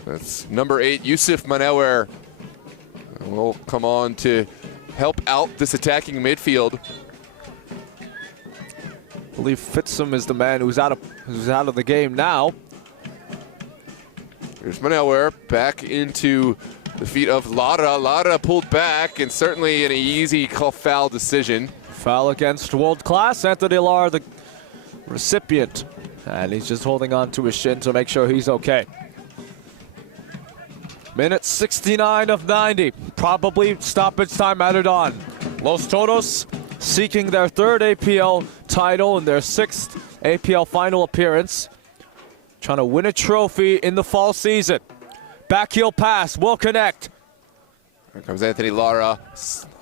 That's number 8, Yusuf Manewer. Will come on to help out this attacking midfield. I believe Fitsum is the man who's out of the game now. Here's Manewer back into the feet of Lara. Lara pulled back, and certainly an easy foul decision. Foul against world class. Anthony Lara, the recipient, and he's just holding on to his shin to make sure he's okay. Minute 69 of 90. Probably stoppage time added on. Los Toros seeking their 3rd APL title and their 6th APL final appearance. Trying to win a trophy in the fall season. Backheel pass, will connect. Here comes Anthony Lara,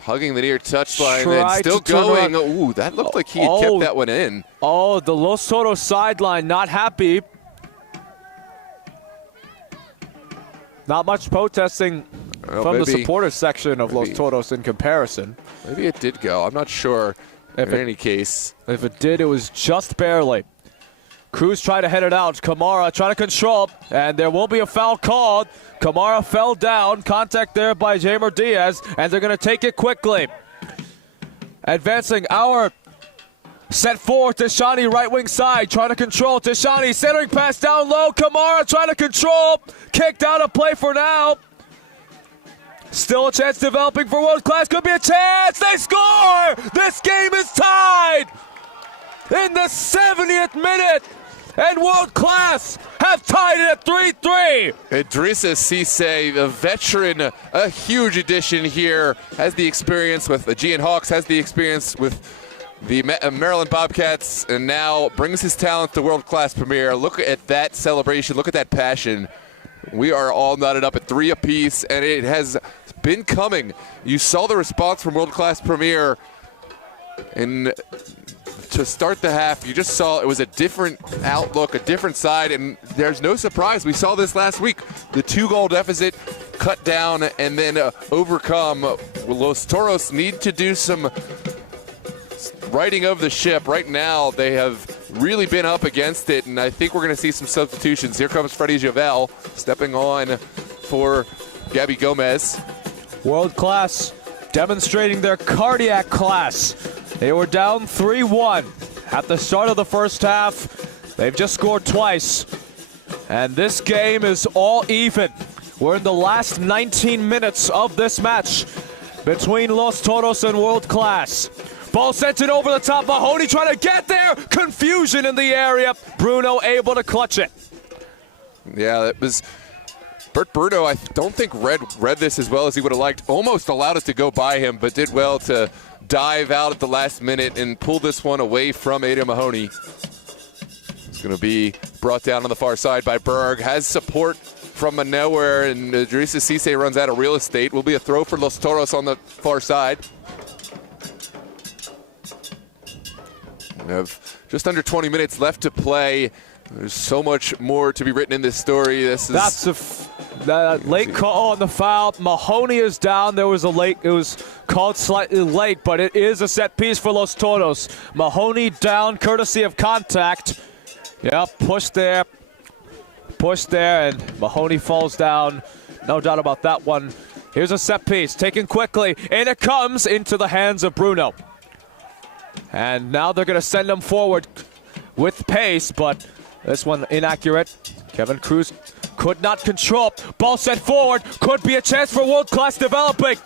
hugging the near touchline and still going. Ooh, that looked like he had kept that one in. Oh, the Los Toros sideline not happy. Not much protesting from the supporters section of Los Toros in comparison. Maybe it did go. I'm not sure. In any case. If it did, it was just barely. Cruz tried to head it out. Kamara trying to control, and there will be a foul called. Kamara fell down. Contact there by Jamer Diaz, and they're going to take it quickly. Advancing our set forward. Tishani right wing side trying to control. Tishani centering pass down low. Kamara trying to control. Kicked out of play for now. Still a chance developing for World Class. Could be a chance. They score! This game is tied in the 70th minute. And World Class have tied it at 3-3. Idrissa Cisse, the veteran, a huge addition here, has the experience with the Gian Hawks, has the experience with the Maryland Bobcats, and now brings his talent to World Class Premier. Look at that celebration. Look at that passion. We are all knotted up at 3 apiece, and it has been coming. You saw the response from World Class Premier, and to start the half, you just saw it was a different outlook, a different side, and there's no surprise. We saw this last week. The 2-goal deficit cut down and then overcome. Los Toros need to do some righting of the ship. Right now, they have really been up against it, and I think we're going to see some substitutions. Here comes Freddie Javel stepping on for Gabby Gomez. World Class demonstrating their cardiac class. They were down 3-1 at the start of the first half. They've just scored twice, and this game is all even. We're in the last 19 minutes of this match between Los Toros and World Class. Ball sent it over the top. Mahoney trying to get there. Confusion in the area. Bruno able to clutch it. Yeah, it was Bert Bruno. I don't think read this as well as he would have liked. Almost allowed us to go by him, but did well to dive out at the last minute and pull this one away from Ada Mahoney. It's going to be brought down on the far side by Berg. Has support from nowhere, and Idrissa Cisse runs out of real estate. Will be a throw for Los Toros on the far side. We have just under 20 minutes left to play. There's so much more to be written in this story. That's a late call on the foul. Mahoney is down. It was called slightly late, but it is a set piece for Los Toros. Mahoney down, courtesy of contact. Yeah, push there, and Mahoney falls down. No doubt about that one. Here's a set piece, taken quickly, and it comes into the hands of Bruno. And now they're going to send him forward with pace, but this one inaccurate. Kevin Cruz could not control. Ball sent forward. Could be a chance for World Class developing.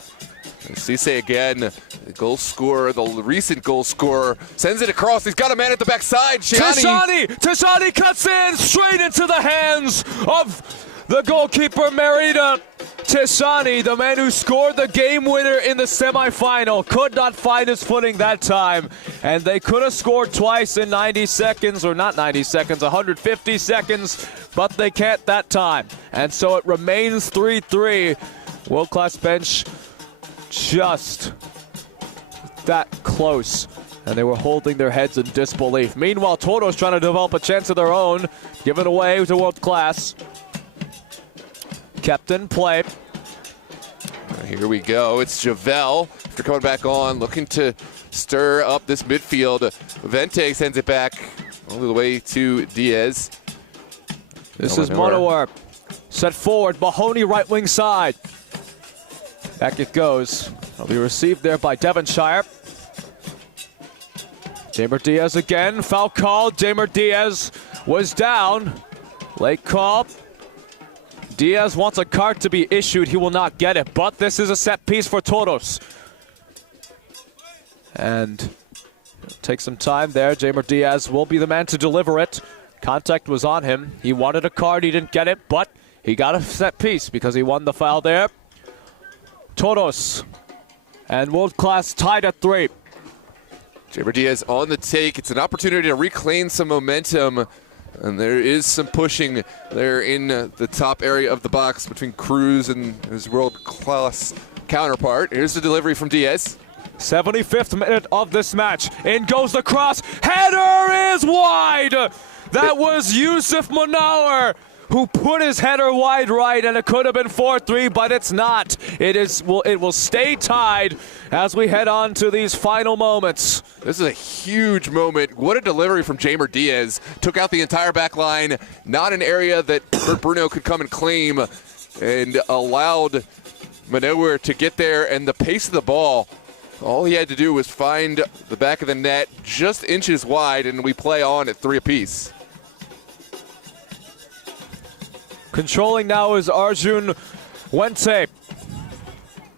Cisse again, the goal scorer, the recent goal scorer, sends it across. He's got a man at the backside. Tishani cuts in straight into the hands of the goalkeeper, Merida. Tishani, the man who scored the game winner in the semifinal, could not find his footing that time. And they could have scored twice in 90 seconds, or not 90 seconds, 150 seconds, but they can't that time. And so it remains 3-3. World Class bench just that close. And they were holding their heads in disbelief. Meanwhile, Toros trying to develop a chance of their own, given away to World Class. Kept in play. Here we go. It's Javel after coming back on, looking to stir up this midfield. Vente sends it back all the way to Diaz. This is Monowar. Set forward. Mahoney right wing side. Back it goes. It'll be received there by Devonshire. Jamer Diaz again. Foul call. Jamer Diaz was down. Late call. Diaz wants a card to be issued. He will not get it, but this is a set piece for Toros. And take some time there. Jamer Diaz will be the man to deliver it. Contact was on him. He wanted a card. He didn't get it, but he got a set piece because he won the foul there. Toros and World Class tied at 3. Jamer Diaz on the take. It's an opportunity to reclaim some momentum. And there is some pushing there in the top area of the box between Cruz and his world-class counterpart. Here's the delivery from Diaz. 75th minute of this match. In goes the cross. Header is wide. That was Yusuf Munawar who put his header wide right, and it could have been 4-3, but it's not. It will stay tied as we head on to these final moments. This is a huge moment. What a delivery from Jamer Diaz. Took out the entire back line, not an area that Bert Bruno could come and claim, and allowed Maneuver to get there, and the pace of the ball, all he had to do was find the back of the net just inches wide, and we play on at 3 apiece. Controlling now is Arjun Wente.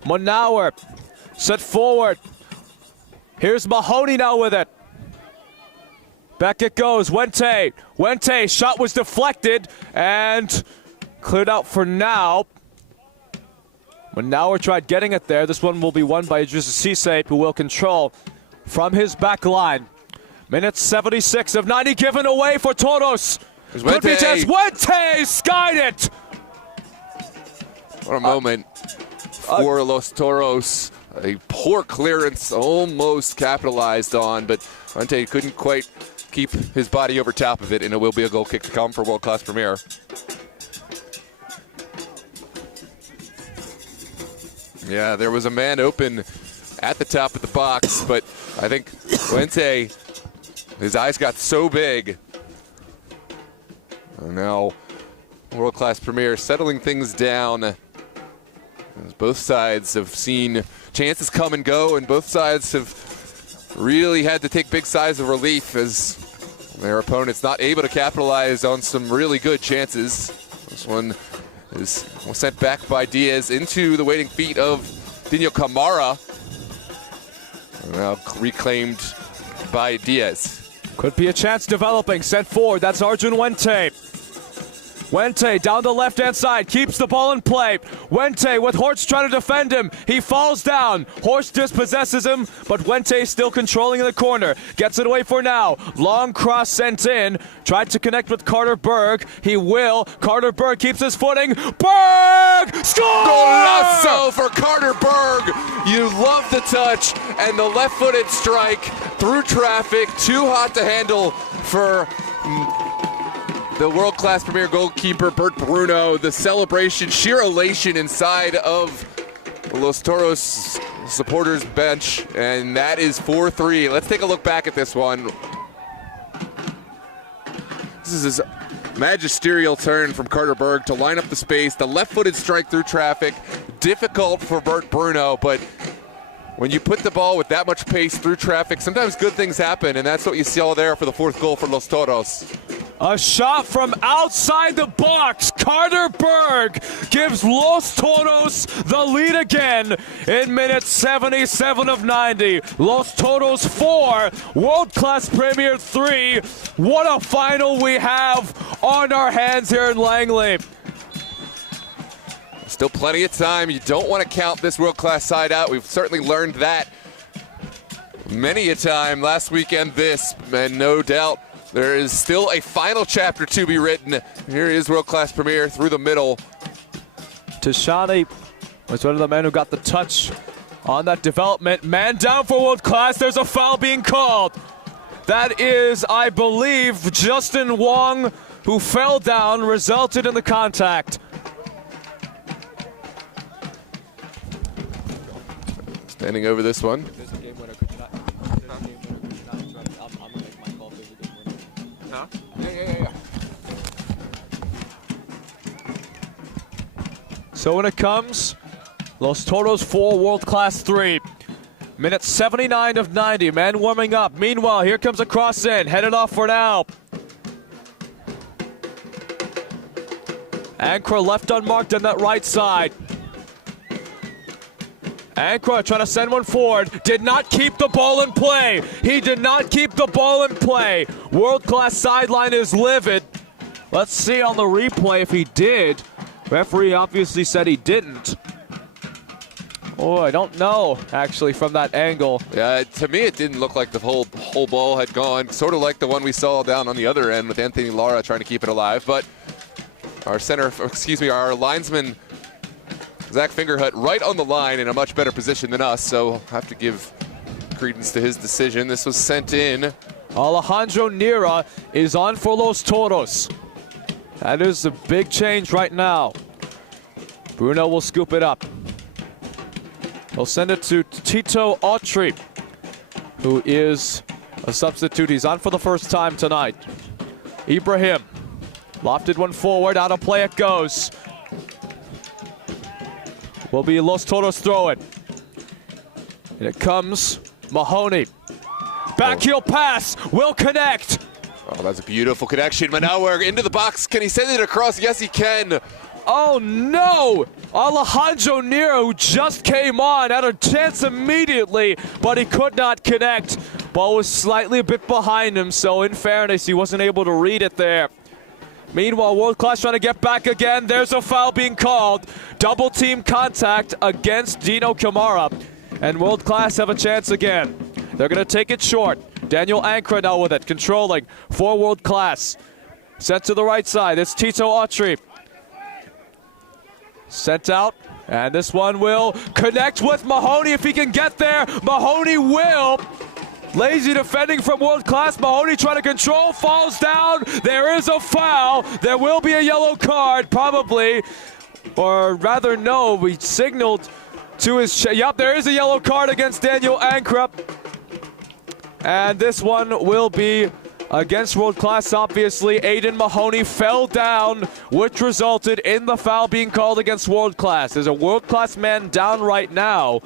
Manauer set forward. Here's Mahoney now with it. Back it goes. Wente. Wente, shot was deflected and cleared out for now. Manauer tried getting it there. This one will be won by Decisive, who will control from his back line. Minute 76 of 90 given away for Toros. Could be a chance. Wente skied it. What a moment for Los Toros. A poor clearance, almost capitalized on, but Wente couldn't quite keep his body over top of it, and it will be a goal kick to come for World Class Premier. Yeah, there was a man open at the top of the box, but I think Wente, his eyes got so big. And now World Class Premier settling things down. As both sides have seen chances come and go, and both sides have really had to take big sighs of relief as their opponent's not able to capitalize on some really good chances. This one is sent back by Diaz into the waiting feet of Dino Camara. Now reclaimed by Diaz. Could be a chance developing. Sent forward. That's Arjun Wente. Wente down the left-hand side, keeps the ball in play. Wente with Horst trying to defend him. He falls down. Horst dispossesses him, but Wente still controlling in the corner. Gets it away for now. Long cross sent in. Tried to connect with Carter Berg. He will. Carter Berg keeps his footing. Berg! Score! Golazo for Carter Berg. You love the touch and the left-footed strike through traffic. Too hot to handle for the world-class Premier goalkeeper, Bert Bruno. The celebration, sheer elation inside of Los Toros supporters bench, and that is 4-3. Let's take a look back at this one. This is his magisterial turn from Carter Berg to line up the space. The left-footed strike through traffic, difficult for Bert Bruno, but when you put the ball with that much pace through traffic, sometimes good things happen, and that's what you saw there for the 4th goal for Los Toros. A shot from outside the box. Carter Berg gives Los Toros the lead again in minute 77 of 90. Los Toros 4, World Class Premier 3. What a final we have on our hands here in Langley. Still plenty of time. You don't want to count this world-class side out. We've certainly learned that many a time last weekend, and no doubt there is still a final chapter to be written. Here is World Class Premier through the middle. Tashani was one of the men who got the touch on that development. Man down for World Class. There's a foul being called. That is, I believe, Justin Wong, who fell down, resulted in the contact. Standing over this one. So when it comes, Los Toros 4, World Class 3. Minute 79 of 90, man warming up. Meanwhile, here comes a cross in, headed off for now. Ankra left unmarked on that right side. Ankra trying to send one forward. Did not keep the ball in play. He did not keep the ball in play. World Class sideline is livid. Let's see on the replay if he did. Referee obviously said he didn't. Oh, I don't know, actually, from that angle. Yeah, to me, it didn't look like the whole ball had gone. Sort of like the one we saw down on the other end with Anthony Lara trying to keep it alive. But our linesman, Zach Fingerhut, right on the line in a much better position than us. So have to give credence to his decision. This was sent in. Alejandro Nira is on for Los Toros. That is a big change right now. Bruno will scoop it up. He'll send it to Tito Autry, who is a substitute. He's on for the first time tonight. Ibrahim lofted one forward. Out of play it goes. Will be Los Toros throw it. And it comes Mahoney. Backheel pass will connect. Oh, that's a beautiful connection. But now we're into the box. Can he send it across? Yes, he can. Oh no! Alejandro Nero, who just came on, had a chance immediately, but he could not connect. Ball was slightly a bit behind him, so in fairness, he wasn't able to read it there. Meanwhile, World Class trying to get back again. There's a foul being called. Double team contact against Dino Kamara. And World Class have a chance again. They're going to take it short. Daniel Ankra now with it, controlling for World Class. Sent to the right side. It's Tito Autry. Sent out, and this one will connect with Mahoney if he can get there. Mahoney will. Lazy defending from World Class. Mahoney trying to control, falls down. There is a foul. There will be a yellow card, probably. Or rather, no, we signaled to his... Yep, there is a yellow card against Daniel Ankrup. And this one will be against World Class, obviously. Aiden Mahoney fell down, which resulted in the foul being called against World Class. There's a World Class man down right now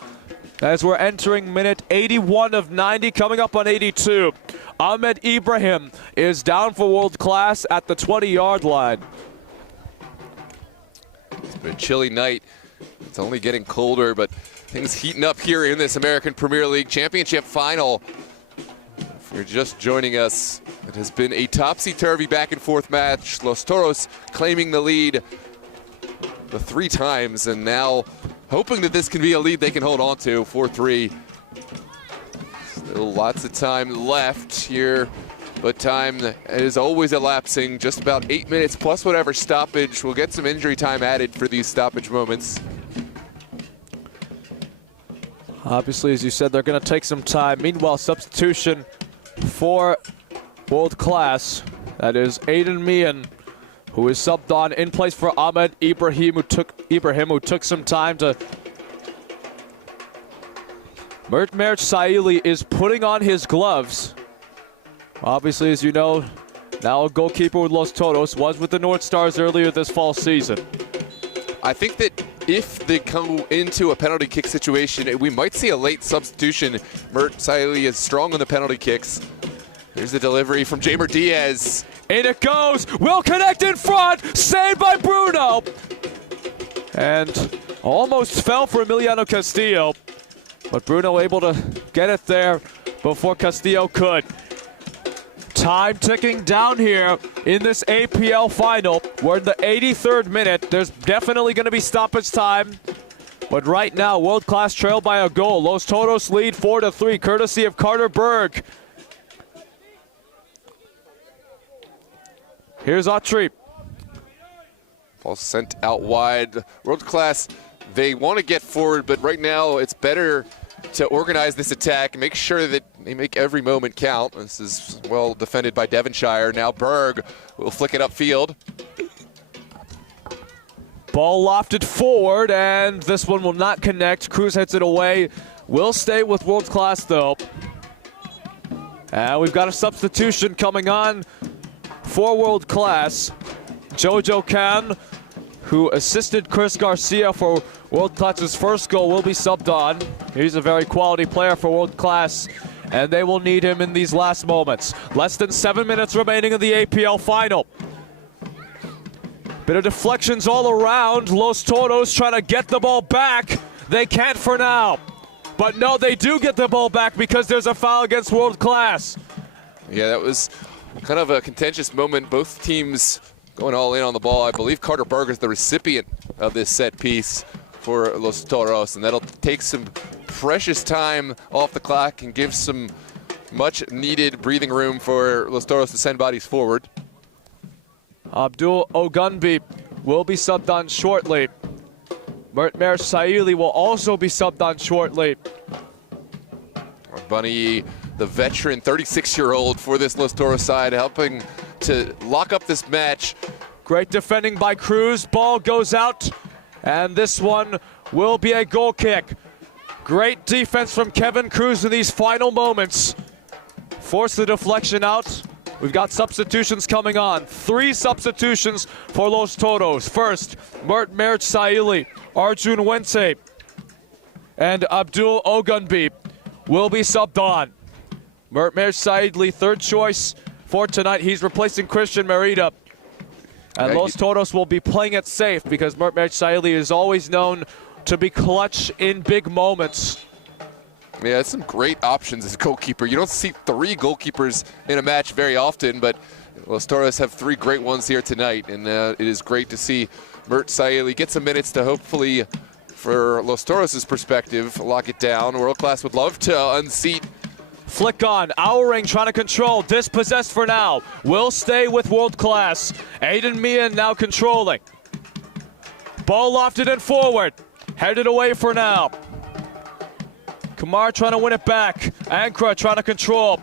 as we're entering minute 81 of 90, coming up on 82. Ahmed Ibrahim is down for World Class at the 20-yard line. It's been a chilly night. It's only getting colder, but things heating up here in this American Premier League Championship final. If you're just joining us, it has been a topsy-turvy back-and-forth match. Los Toros claiming the lead the 3 times, and now hoping that this can be a lead they can hold on to, 4-3. Still lots of time left here, but time is always elapsing. Just about 8 minutes plus whatever stoppage. We'll get some injury time added for these stoppage moments. Obviously, as you said, they're going to take some time. Meanwhile, substitution for World Class. That is Aiden Mian, who is subbed on in place for Ahmed Ibrahim, who took some time to... Mert Saili is putting on his gloves. Obviously, as you know, now a goalkeeper with Los Toros, was with the North Stars earlier this fall season. I think that if they come into a penalty kick situation, we might see a late substitution. Mert Saili is strong on the penalty kicks. Here's the delivery from Jamer Diaz. In it goes, will connect in front, saved by Bruno. And almost fell for Emiliano Castillo, but Bruno able to get it there before Castillo could. Time ticking down here in this APL final. We're in the 83rd minute. There's definitely going to be stoppage time. But right now, World Class trailed by a goal. Los Toros lead 4-3, courtesy of Carter Berg. Here's Autry. Ball sent out wide. World Class, they want to get forward, but right now it's better to organize this attack and make sure that they make every moment count. This is well defended by Devonshire. Now Berg will flick it upfield. Ball lofted forward, and this one will not connect. Cruz heads it away. Will stay with World Class, though. And we've got a substitution coming on for World Class. Jojo Khan, who assisted Chris Garcia for World Class's first goal, will be subbed on. He's a very quality player for World Class, and they will need him in these last moments. Less than 7 minutes remaining in the APL final. Bit of deflections all around. Los Toros trying to get the ball back. They can't for now. But no, they do get the ball back because there's a foul against World Class. Yeah, that was kind of a contentious moment. Both teams going all in on the ball. I believe Carter Berg is the recipient of this set piece for Los Toros, and that'll take some precious time off the clock and give some much needed breathing room for Los Toros to send bodies forward. Abdul Ogunbi will be subbed on shortly. Mert Saili will also be subbed on shortly. Bunny, the veteran 36-year-old for this Los Toros side, helping to lock up this match. Great defending by Cruz. Ball goes out, and this one will be a goal kick. Great defense from Kevin Cruz in these final moments. Force the deflection out. We've got substitutions coming on. 3 substitutions for Los Toros. First, Mert Merch Saili, Arjun Wente, and Abdul Ogunbi will be subbed on. Mert Merch Saili, third choice for tonight. He's replacing Christian Merida. And Los Toros will be playing it safe because Mert Merch Saili is always known to be clutch in big moments. Yeah, it's some great options as a goalkeeper. You don't see 3 goalkeepers in a match very often, but Los Toros have 3 great ones here tonight, and it is great to see Mert Saili get some minutes to hopefully, for Los Toros' perspective, lock it down. World Class would love to unseat. Flick on, Owering trying to control, dispossessed for now. Will stay with World Class. Aiden Meehan now controlling. Ball lofted and forward. Headed away for now. Kamar trying to win it back. Ankara trying to control.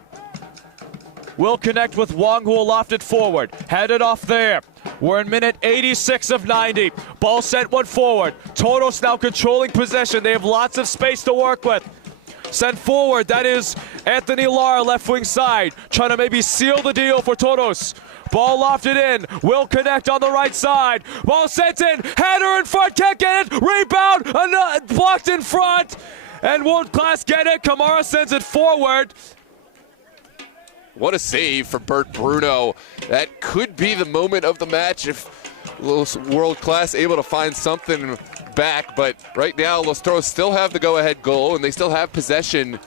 Will connect with Wong, who will loft it forward. Headed off there. We're in minute 86 of 90. Ball sent one forward. Toros now controlling possession. They have lots of space to work with. Sent forward, that is Anthony Lara, left wing side. Trying to maybe seal the deal for Toros. Ball lofted in, will connect on the right side. Ball sent in, header in front, can't get it. Rebound, blocked in front. And World Class get it. Kamara sends it forward. What a save for Bert Bruno. That could be the moment of the match if World Class able to find something back. But right now, Los Toros still have the go-ahead goal, and they still have possession.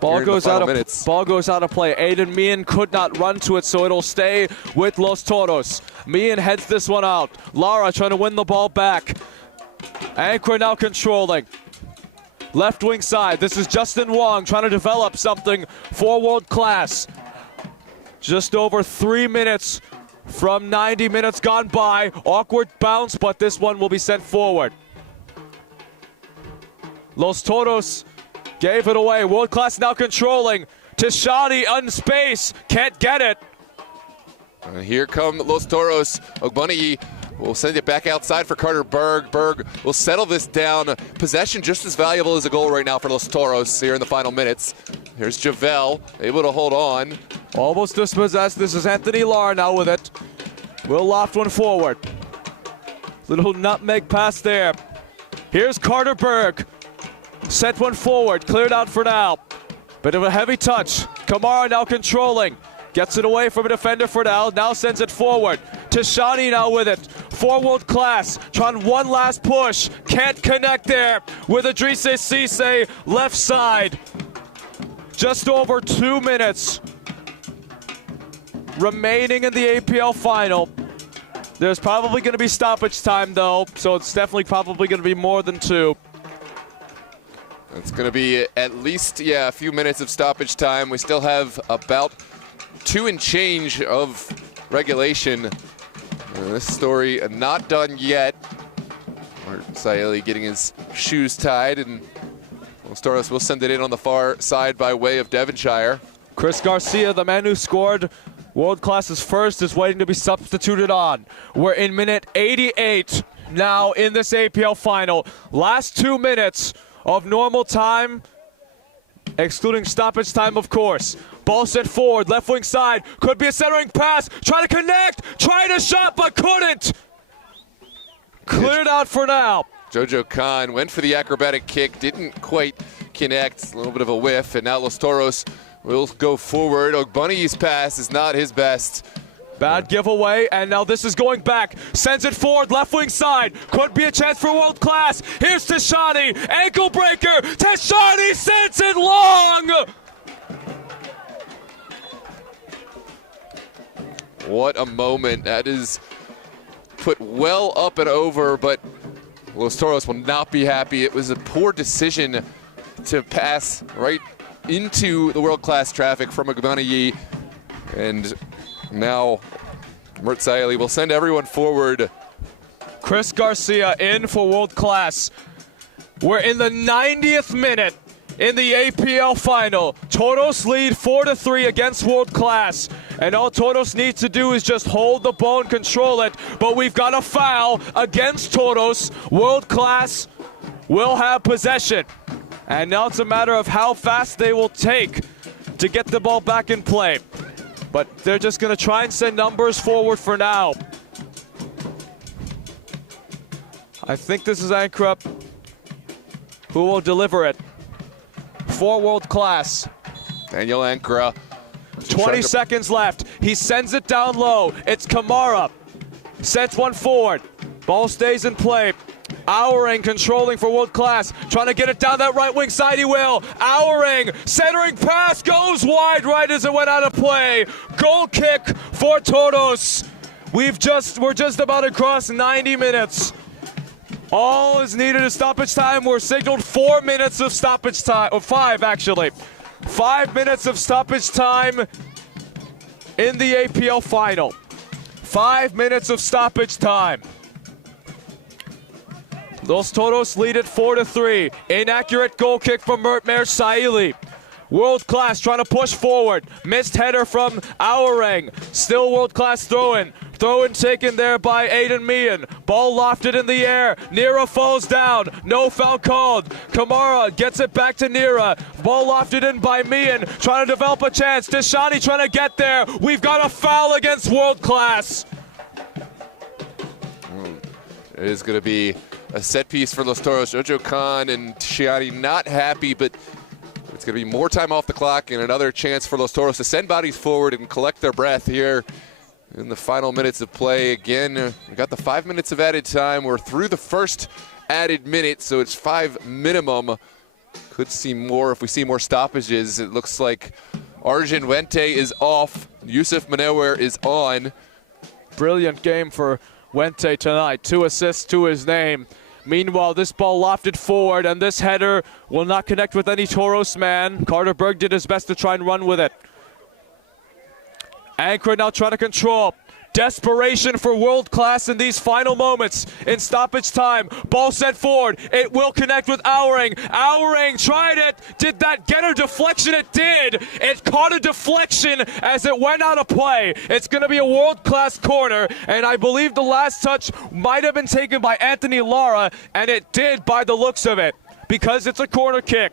Ball goes out of play. Aiden Meehan could not run to it, so it'll stay with Los Toros. Meehan heads this one out. Lara trying to win the ball back. Ankara now controlling. Left wing side. This is Justin Wong trying to develop something for World Class. Just over 3 minutes from 90 minutes gone by. Awkward bounce, but this one will be sent forward. Los Toros gave it away. World Class now controlling. Tishani on space. Can't get it. Here come Los Toros. Ogbunniyi will send it back outside for Carter Berg. Berg will settle this down. Possession just as valuable as a goal right now for Los Toros here in the final minutes. Here's Javel, able to hold on. Almost dispossessed. This is Anthony Lara now with it. Will loft one forward. Little nutmeg pass there. Here's Carter Berg. Sent one forward, cleared out for now. Bit of a heavy touch. Kamara now controlling. Gets it away from a defender for now sends it forward. Tishani now with it. For World Class, trying one last push. Can't connect there with Idrisse Cisse, left side. Just over 2 minutes remaining in the APL final. There's probably going to be stoppage time though, so it's definitely probably going to be more than 2. It's going to be at least, a few minutes of stoppage time. We still have about 2 and change of regulation. This story not done yet. Martin Saili getting his shoes tied, and Los Toros will send it in on the far side by way of Devonshire. Chris Garcia, the man who scored World Class's first, is waiting to be substituted on. We're in minute 88 now in this APL final. Last 2 minutes of normal time, excluding stoppage time, of course. Ball sent forward, left wing side. Could be a centering pass. Trying to connect. Trying to shot, but couldn't. Cleared out for now. Jojo Khan went for the acrobatic kick. Didn't quite connect. A little bit of a whiff. And now Los Toros will go forward. Ogbunniyi's pass is not his best. Bad giveaway, and now this is going back. Sends it forward, left wing side. Could be a chance for World Class. Here's Tishani. Ankle breaker. Tishani sends it long. What a moment. That is put well up and over, but Los Toros will not be happy. It was a poor decision to pass right into the world-class traffic from Ogbunniyi. And now Mert Saili will send everyone forward. Chris Garcia in for World Class. We're in the 90th minute in the APL final. Toros lead 4-3 against World Class. And all Toros needs to do is just hold the ball and control it. But we've got a foul against Toros. World Class will have possession. And now it's a matter of how fast they will take to get the ball back in play. But they're just going to try and send numbers forward for now. I think this is Ankra who will deliver it for World Class. Daniel Ankra. 20 seconds left. He sends it down low. It's Kamara. Sets one forward. Ball stays in play. Owering controlling for World Class. Trying to get it down that right wing side. He will. Owering. Centering pass goes wide right as it went out of play. Goal kick for Toros. We're just about to cross 90 minutes. All is needed is stoppage time. We're signaled 4 minutes of stoppage time, or 5 actually. 5 minutes of stoppage time in the APL final. 5 minutes of stoppage time. Los Toros lead it 4-3. Inaccurate goal kick from Mertmer Saili. World Class trying to push forward. Missed header from Owering. Still World Class throw-in. Throw-in taken there by Aiden Meehan. Ball lofted in the air. Nira falls down. No foul called. Kamara gets it back to Nira. Ball lofted in by Meehan. Trying to develop a chance. Deshani trying to get there. We've got a foul against World Class. It is going to be a set piece for Los Toros. Jojo Khan and Shiani not happy, but it's going to be more time off the clock and another chance for Los Toros to send bodies forward and collect their breath here in the final minutes of play. Again, we got the 5 minutes of added time. We're through the first added minute, so it's 5 minimum. Could see more if we see more stoppages. It looks like Arjun Wente is off. Yusuf Manewer is on. Brilliant game for Wente tonight. 2 assists to his name. Meanwhile, this ball lofted forward, and this header will not connect with any Toros man. Carter Berg did his best to try and run with it. Ankra now trying to control. Desperation for World Class in these final moments in stoppage time. Ball sent forward. It will connect with Owering. Owering tried it. Did that get a deflection? It did. It caught a deflection as it went out of play. It's going to be a World Class corner, and I believe the last touch might have been taken by Anthony Lara, and it did by the looks of it because it's a corner kick.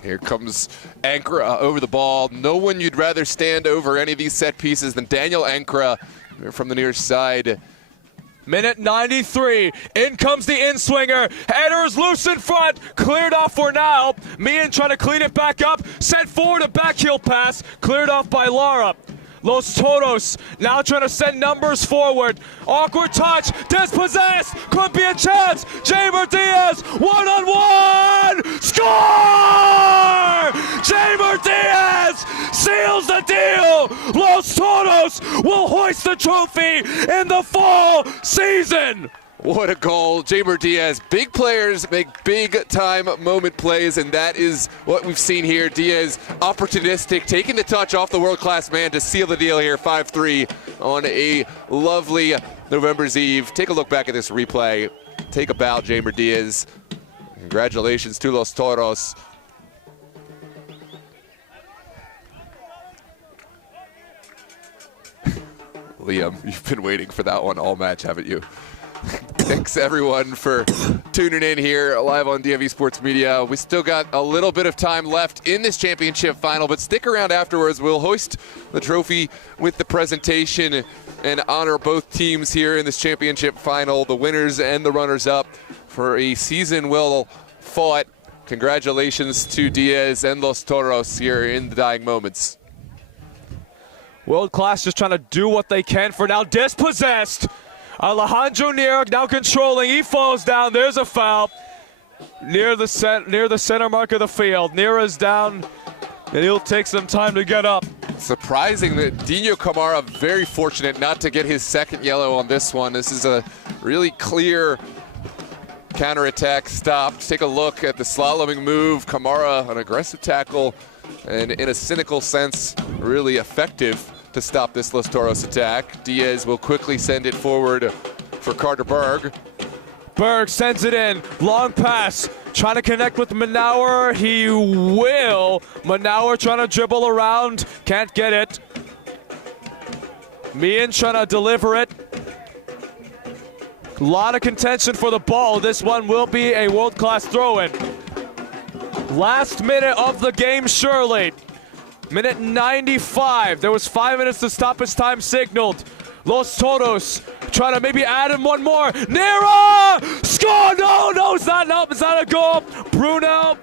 Here comes Ankra over the ball. No one you'd rather stand over any of these set pieces than Daniel Ankra from the near side. Minute 93. In comes the in-swinger. Header's loose in front. Cleared off for now. Meehan trying to clean it back up. Sent forward a backheel pass. Cleared off by Lara. Los Toros now trying to send numbers forward. Awkward touch. Dispossessed. Could be a chance. Jamer Diaz. One-on-one. Score! Jamer Diaz seals the deal. Los Toros will hoist the trophy in the fall season. What a goal. Jamer Diaz. Big players make big-time moment plays, and that is what we've seen here. Diaz opportunistic, taking the touch off the world-class man to seal the deal here, 5-3 on a lovely November's Eve. Take a look back at this replay. Take a bow, Jamer Diaz. Congratulations to Los Toros. Liam, you've been waiting for that one all match, haven't you? Thanks everyone for tuning in here live on DMV Sports Media. We still got a little bit of time left in this championship final, but stick around afterwards. We'll hoist the trophy with the presentation and honor both teams here in this championship final, the winners and the runners-up, for a season well fought. Congratulations to Diaz and Los Toros here in the dying moments. World Class just trying to do what they can for now. Dispossessed. Alejandro Nira now controlling. He falls down. There's a foul near the center mark of the field. Nira's down, and he'll take some time to get up. Surprising that Dino Kamara very fortunate not to get his second yellow on this one. This is a really clear counterattack stop. Take a look at the slaloming move. Kamara, an aggressive tackle, and in a cynical sense, really effective to stop this Los Toros attack. Diaz will quickly send it forward for Carter Berg. Berg sends it in. Long pass. Trying to connect with Manauer. He will. Manauer trying to dribble around. Can't get it. Meehan trying to deliver it. A lot of contention for the ball. This one will be a world-class throw-in. Last minute of the game, surely. Minute 95. There was 5 minutes to stoppage time signaled. Los Toros trying to maybe add in one more. Nera! Score! No, it's not a goal. Bruno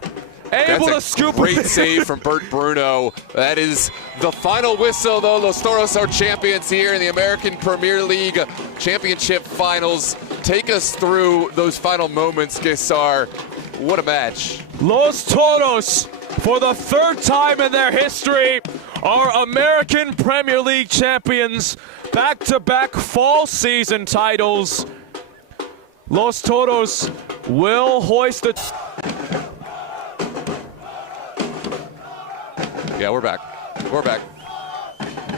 able to scoop it. Great save from Bert Bruno. That is the final whistle, though. Los Toros are champions here in the American Premier League Championship Finals. Take us through those final moments, Gesar. What a match. Los Toros, for the third time in their history, are American Premier League champions. Back-to-back fall season titles. Los Toros will hoist the... Yeah, we're back. We're back.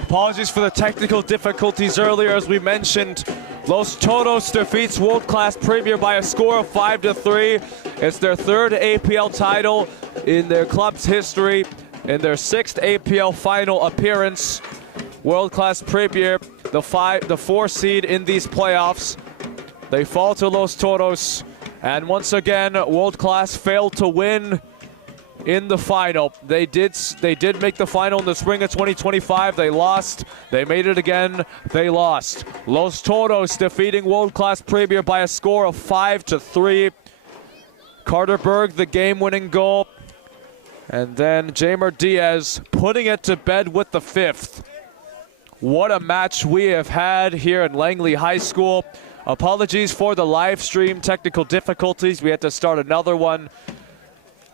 Apologies for the technical difficulties earlier. As we mentioned, Los Toros defeats world-class Premier by a score of 5-3. It's their third APL title in their club's history, in their sixth APL final appearance. World-class Premier, the 4 seed in these playoffs. They fall to Los Toros, and once again, world-class failed to win in the final. They did make the final in the spring of 2025. They lost. They made it again. They lost. Los Toros defeating world-class Premier by a score of 5-3. Carter Berg, the game-winning goal. And then Jamer Diaz putting it to bed with the 5th. What a match we have had here in Langley High School. Apologies for the live stream technical difficulties. We had to start another one.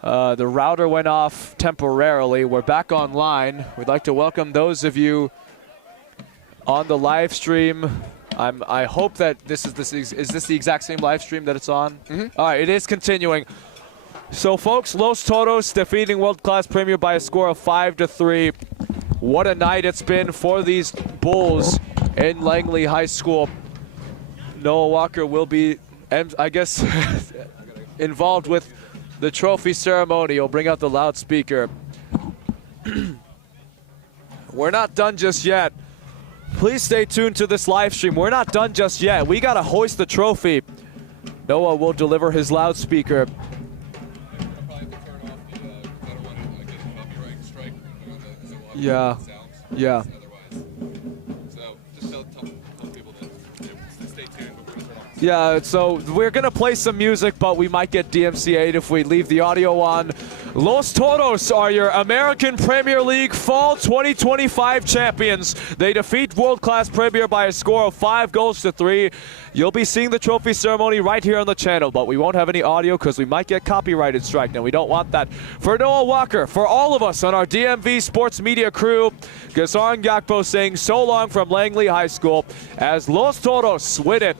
The router went off temporarily. We're back online. We'd like to welcome those of you on the live stream. I hope that is this the exact same live stream that it's on? Mm-hmm. All right, it is continuing. So, folks, Los Toros defeating world-class Premier by a score of 5-3. What a night it's been for these Bulls in Langley High School. Noah Walker will be, I guess, involved with the trophy ceremony. He'll bring out the loudspeaker. We're not done just yet. Please stay tuned to this live stream. We're not done just yet. We got to hoist the trophy. Noah will deliver his loudspeaker. Yeah. Yeah. Yeah, so we're going to play some music, but we might get DMCA'd if we leave the audio on. Los Toros are your American Premier League Fall 2025 champions. They defeat world-class Premier by a score of 5-3. You'll be seeing the trophy ceremony right here on the channel, but we won't have any audio because we might get copyrighted strike. Now, we don't want that. For Noah Walker, for all of us on our DMV Sports Media crew, Gesar Ngakpo saying so long from Langley High School as Los Toros win it.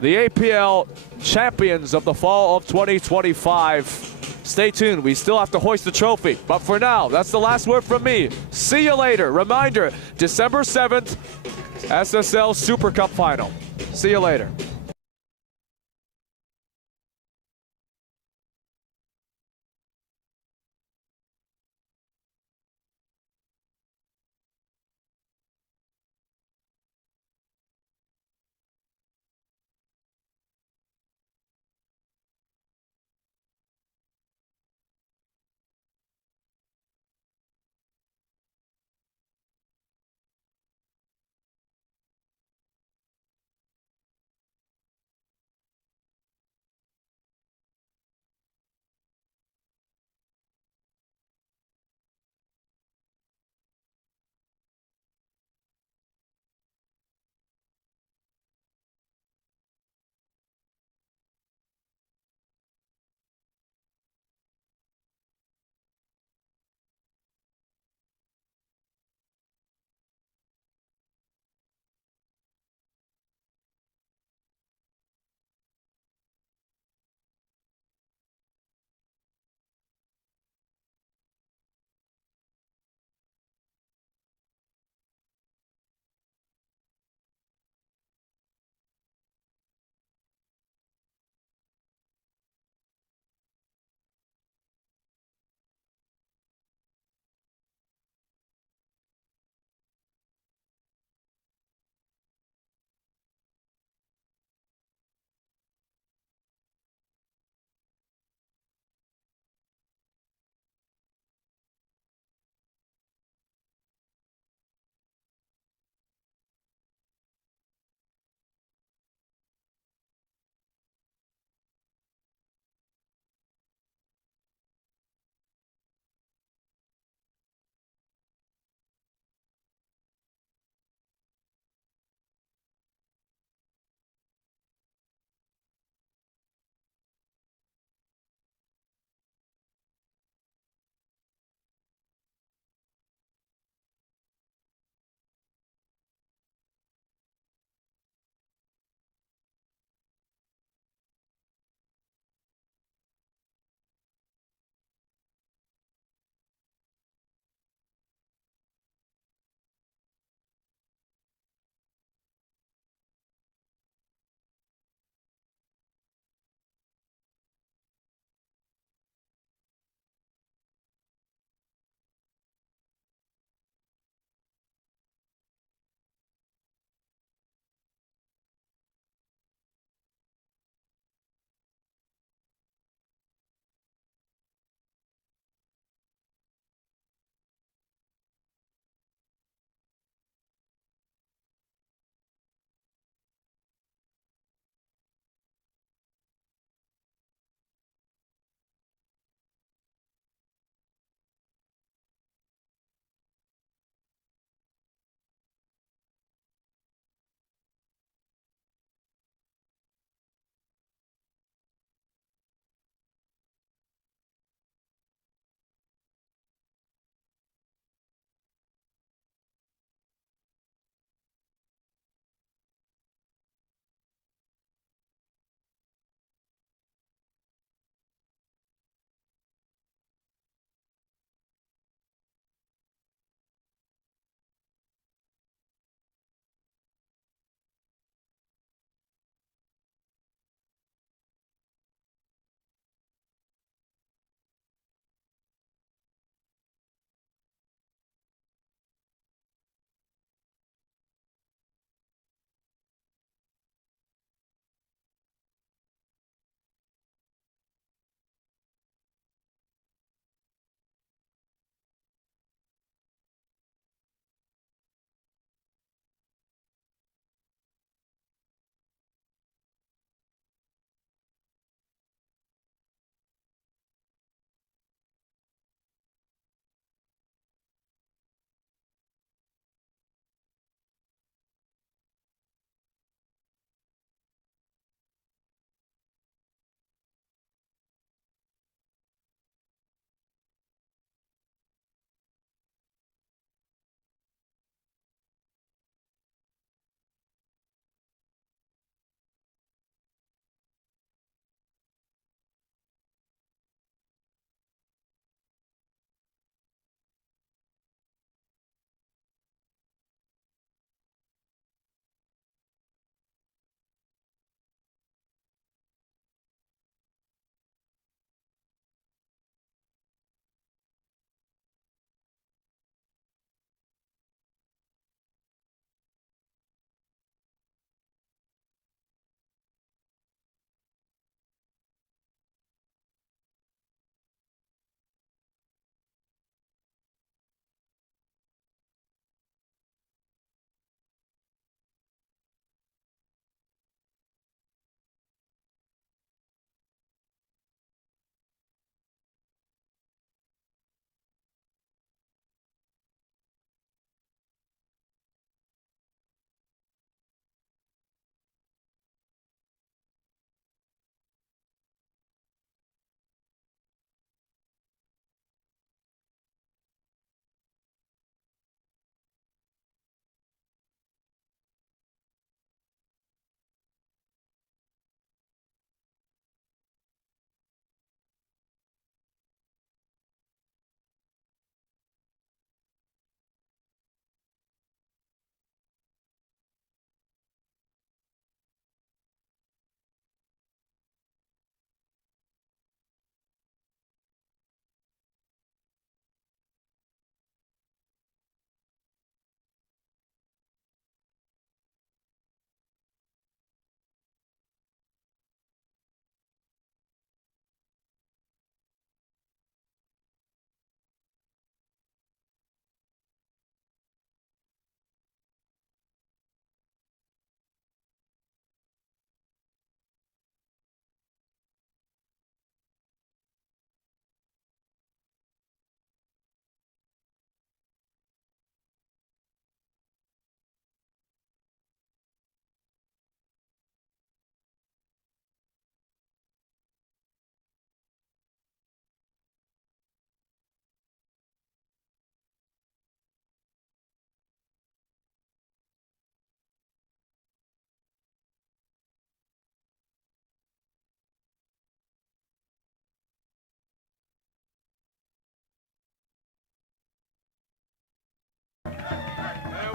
The APL champions of the fall of 2025. Stay tuned. We still have to hoist the trophy. But for now, that's the last word from me. See you later. Reminder, December 7th, SSL Super Cup Final. See you later.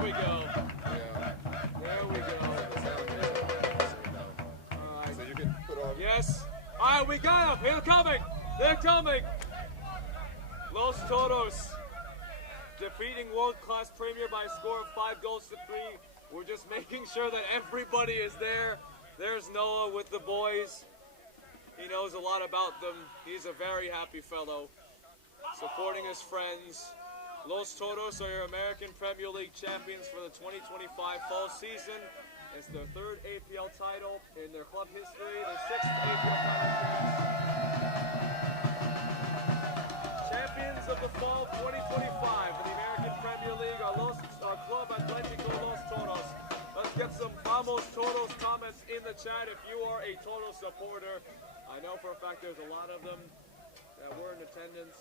we go. Yeah. There we go. All right. So you can put on. Yes. All right, we got them. They're coming. They're coming. Los Toros defeating world-class Premier by a score of 5-3. We're just making sure that everybody is there. There's Noah with the boys. He knows a lot about them. He's a very happy fellow, supporting his friends. Los Toros are your American Premier League champions for the 2025 fall season. It's their 3rd APL title in their club history, their 6th APL title. Champions of the fall 2025 in the American Premier League are Club Atlético Los Toros. Let's get some Vamos Toros comments in the chat if you are a Toros supporter. I know for a fact there's a lot of them that were in attendance.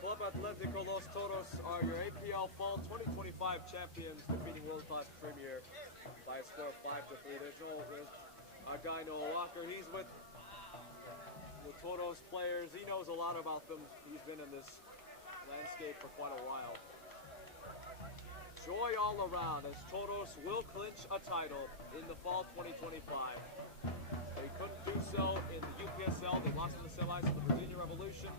Club Atlético Los Toros are your APL Fall 2025 champions, defeating world-class Premier by a score of 5-3. There's a guy, Noah Walker. He's with the Toros players. He knows a lot about them. He's been in this landscape for quite a while. Joy all around as Toros will clinch a title in the fall 2025. They couldn't do so in the UPSL. They lost in the semis to the Virginia Revolution.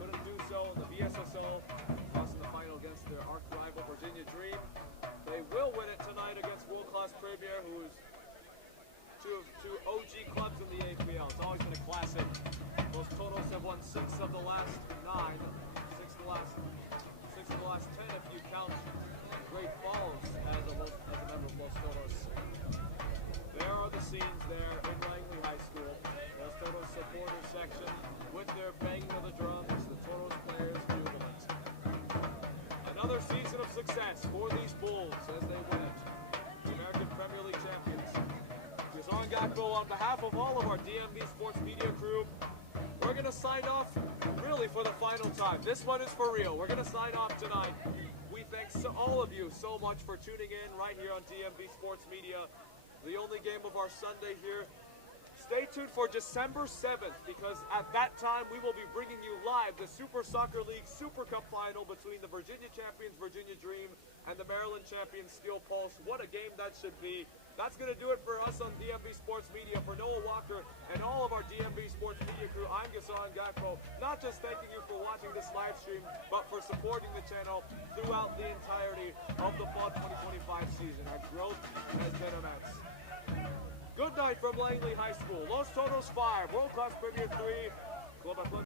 Couldn't do so in the VSSO. Lost in the final against their arch rival Virginia Dream. They will win it tonight against world-class Premier, who is two OG clubs in the APL. It's always been a classic. Los Toros have won 6 of the last 9. 6 of the last 10 if you count Great Falls as a member of Los Toros. There are the scenes there in Langley High School. Los Toros supporter section with their banging of the drums, the Toros players jubilant. Another season of success for these Bulls as they win it. The American Premier League champions. Gazan Gakpo, on behalf of all of our DMV Sports Media crew, we're going to sign off really for the final time. This one is for real. We're going to sign off tonight. We thank all of you so much for tuning in right here on DMV Sports Media. The only game of our Sunday here. Stay tuned for December 7th, because at that time we will be bringing you live the Super Soccer League Super Cup final between the Virginia champions Virginia Dream and the Maryland champions Steel Pulse. What a game that should be. That's going to do it for us on DMV Sports Media. For Noah Walker and all of our DMV Sports Media crew, I'm Gazan Gakpo. Not just thanking you for watching this live stream, but for supporting the channel throughout the entirety of the fall 2025 season. Our growth has been immense. Good night from Langley High School. Los Toros 5, World Class Premier 3, Club Atlético.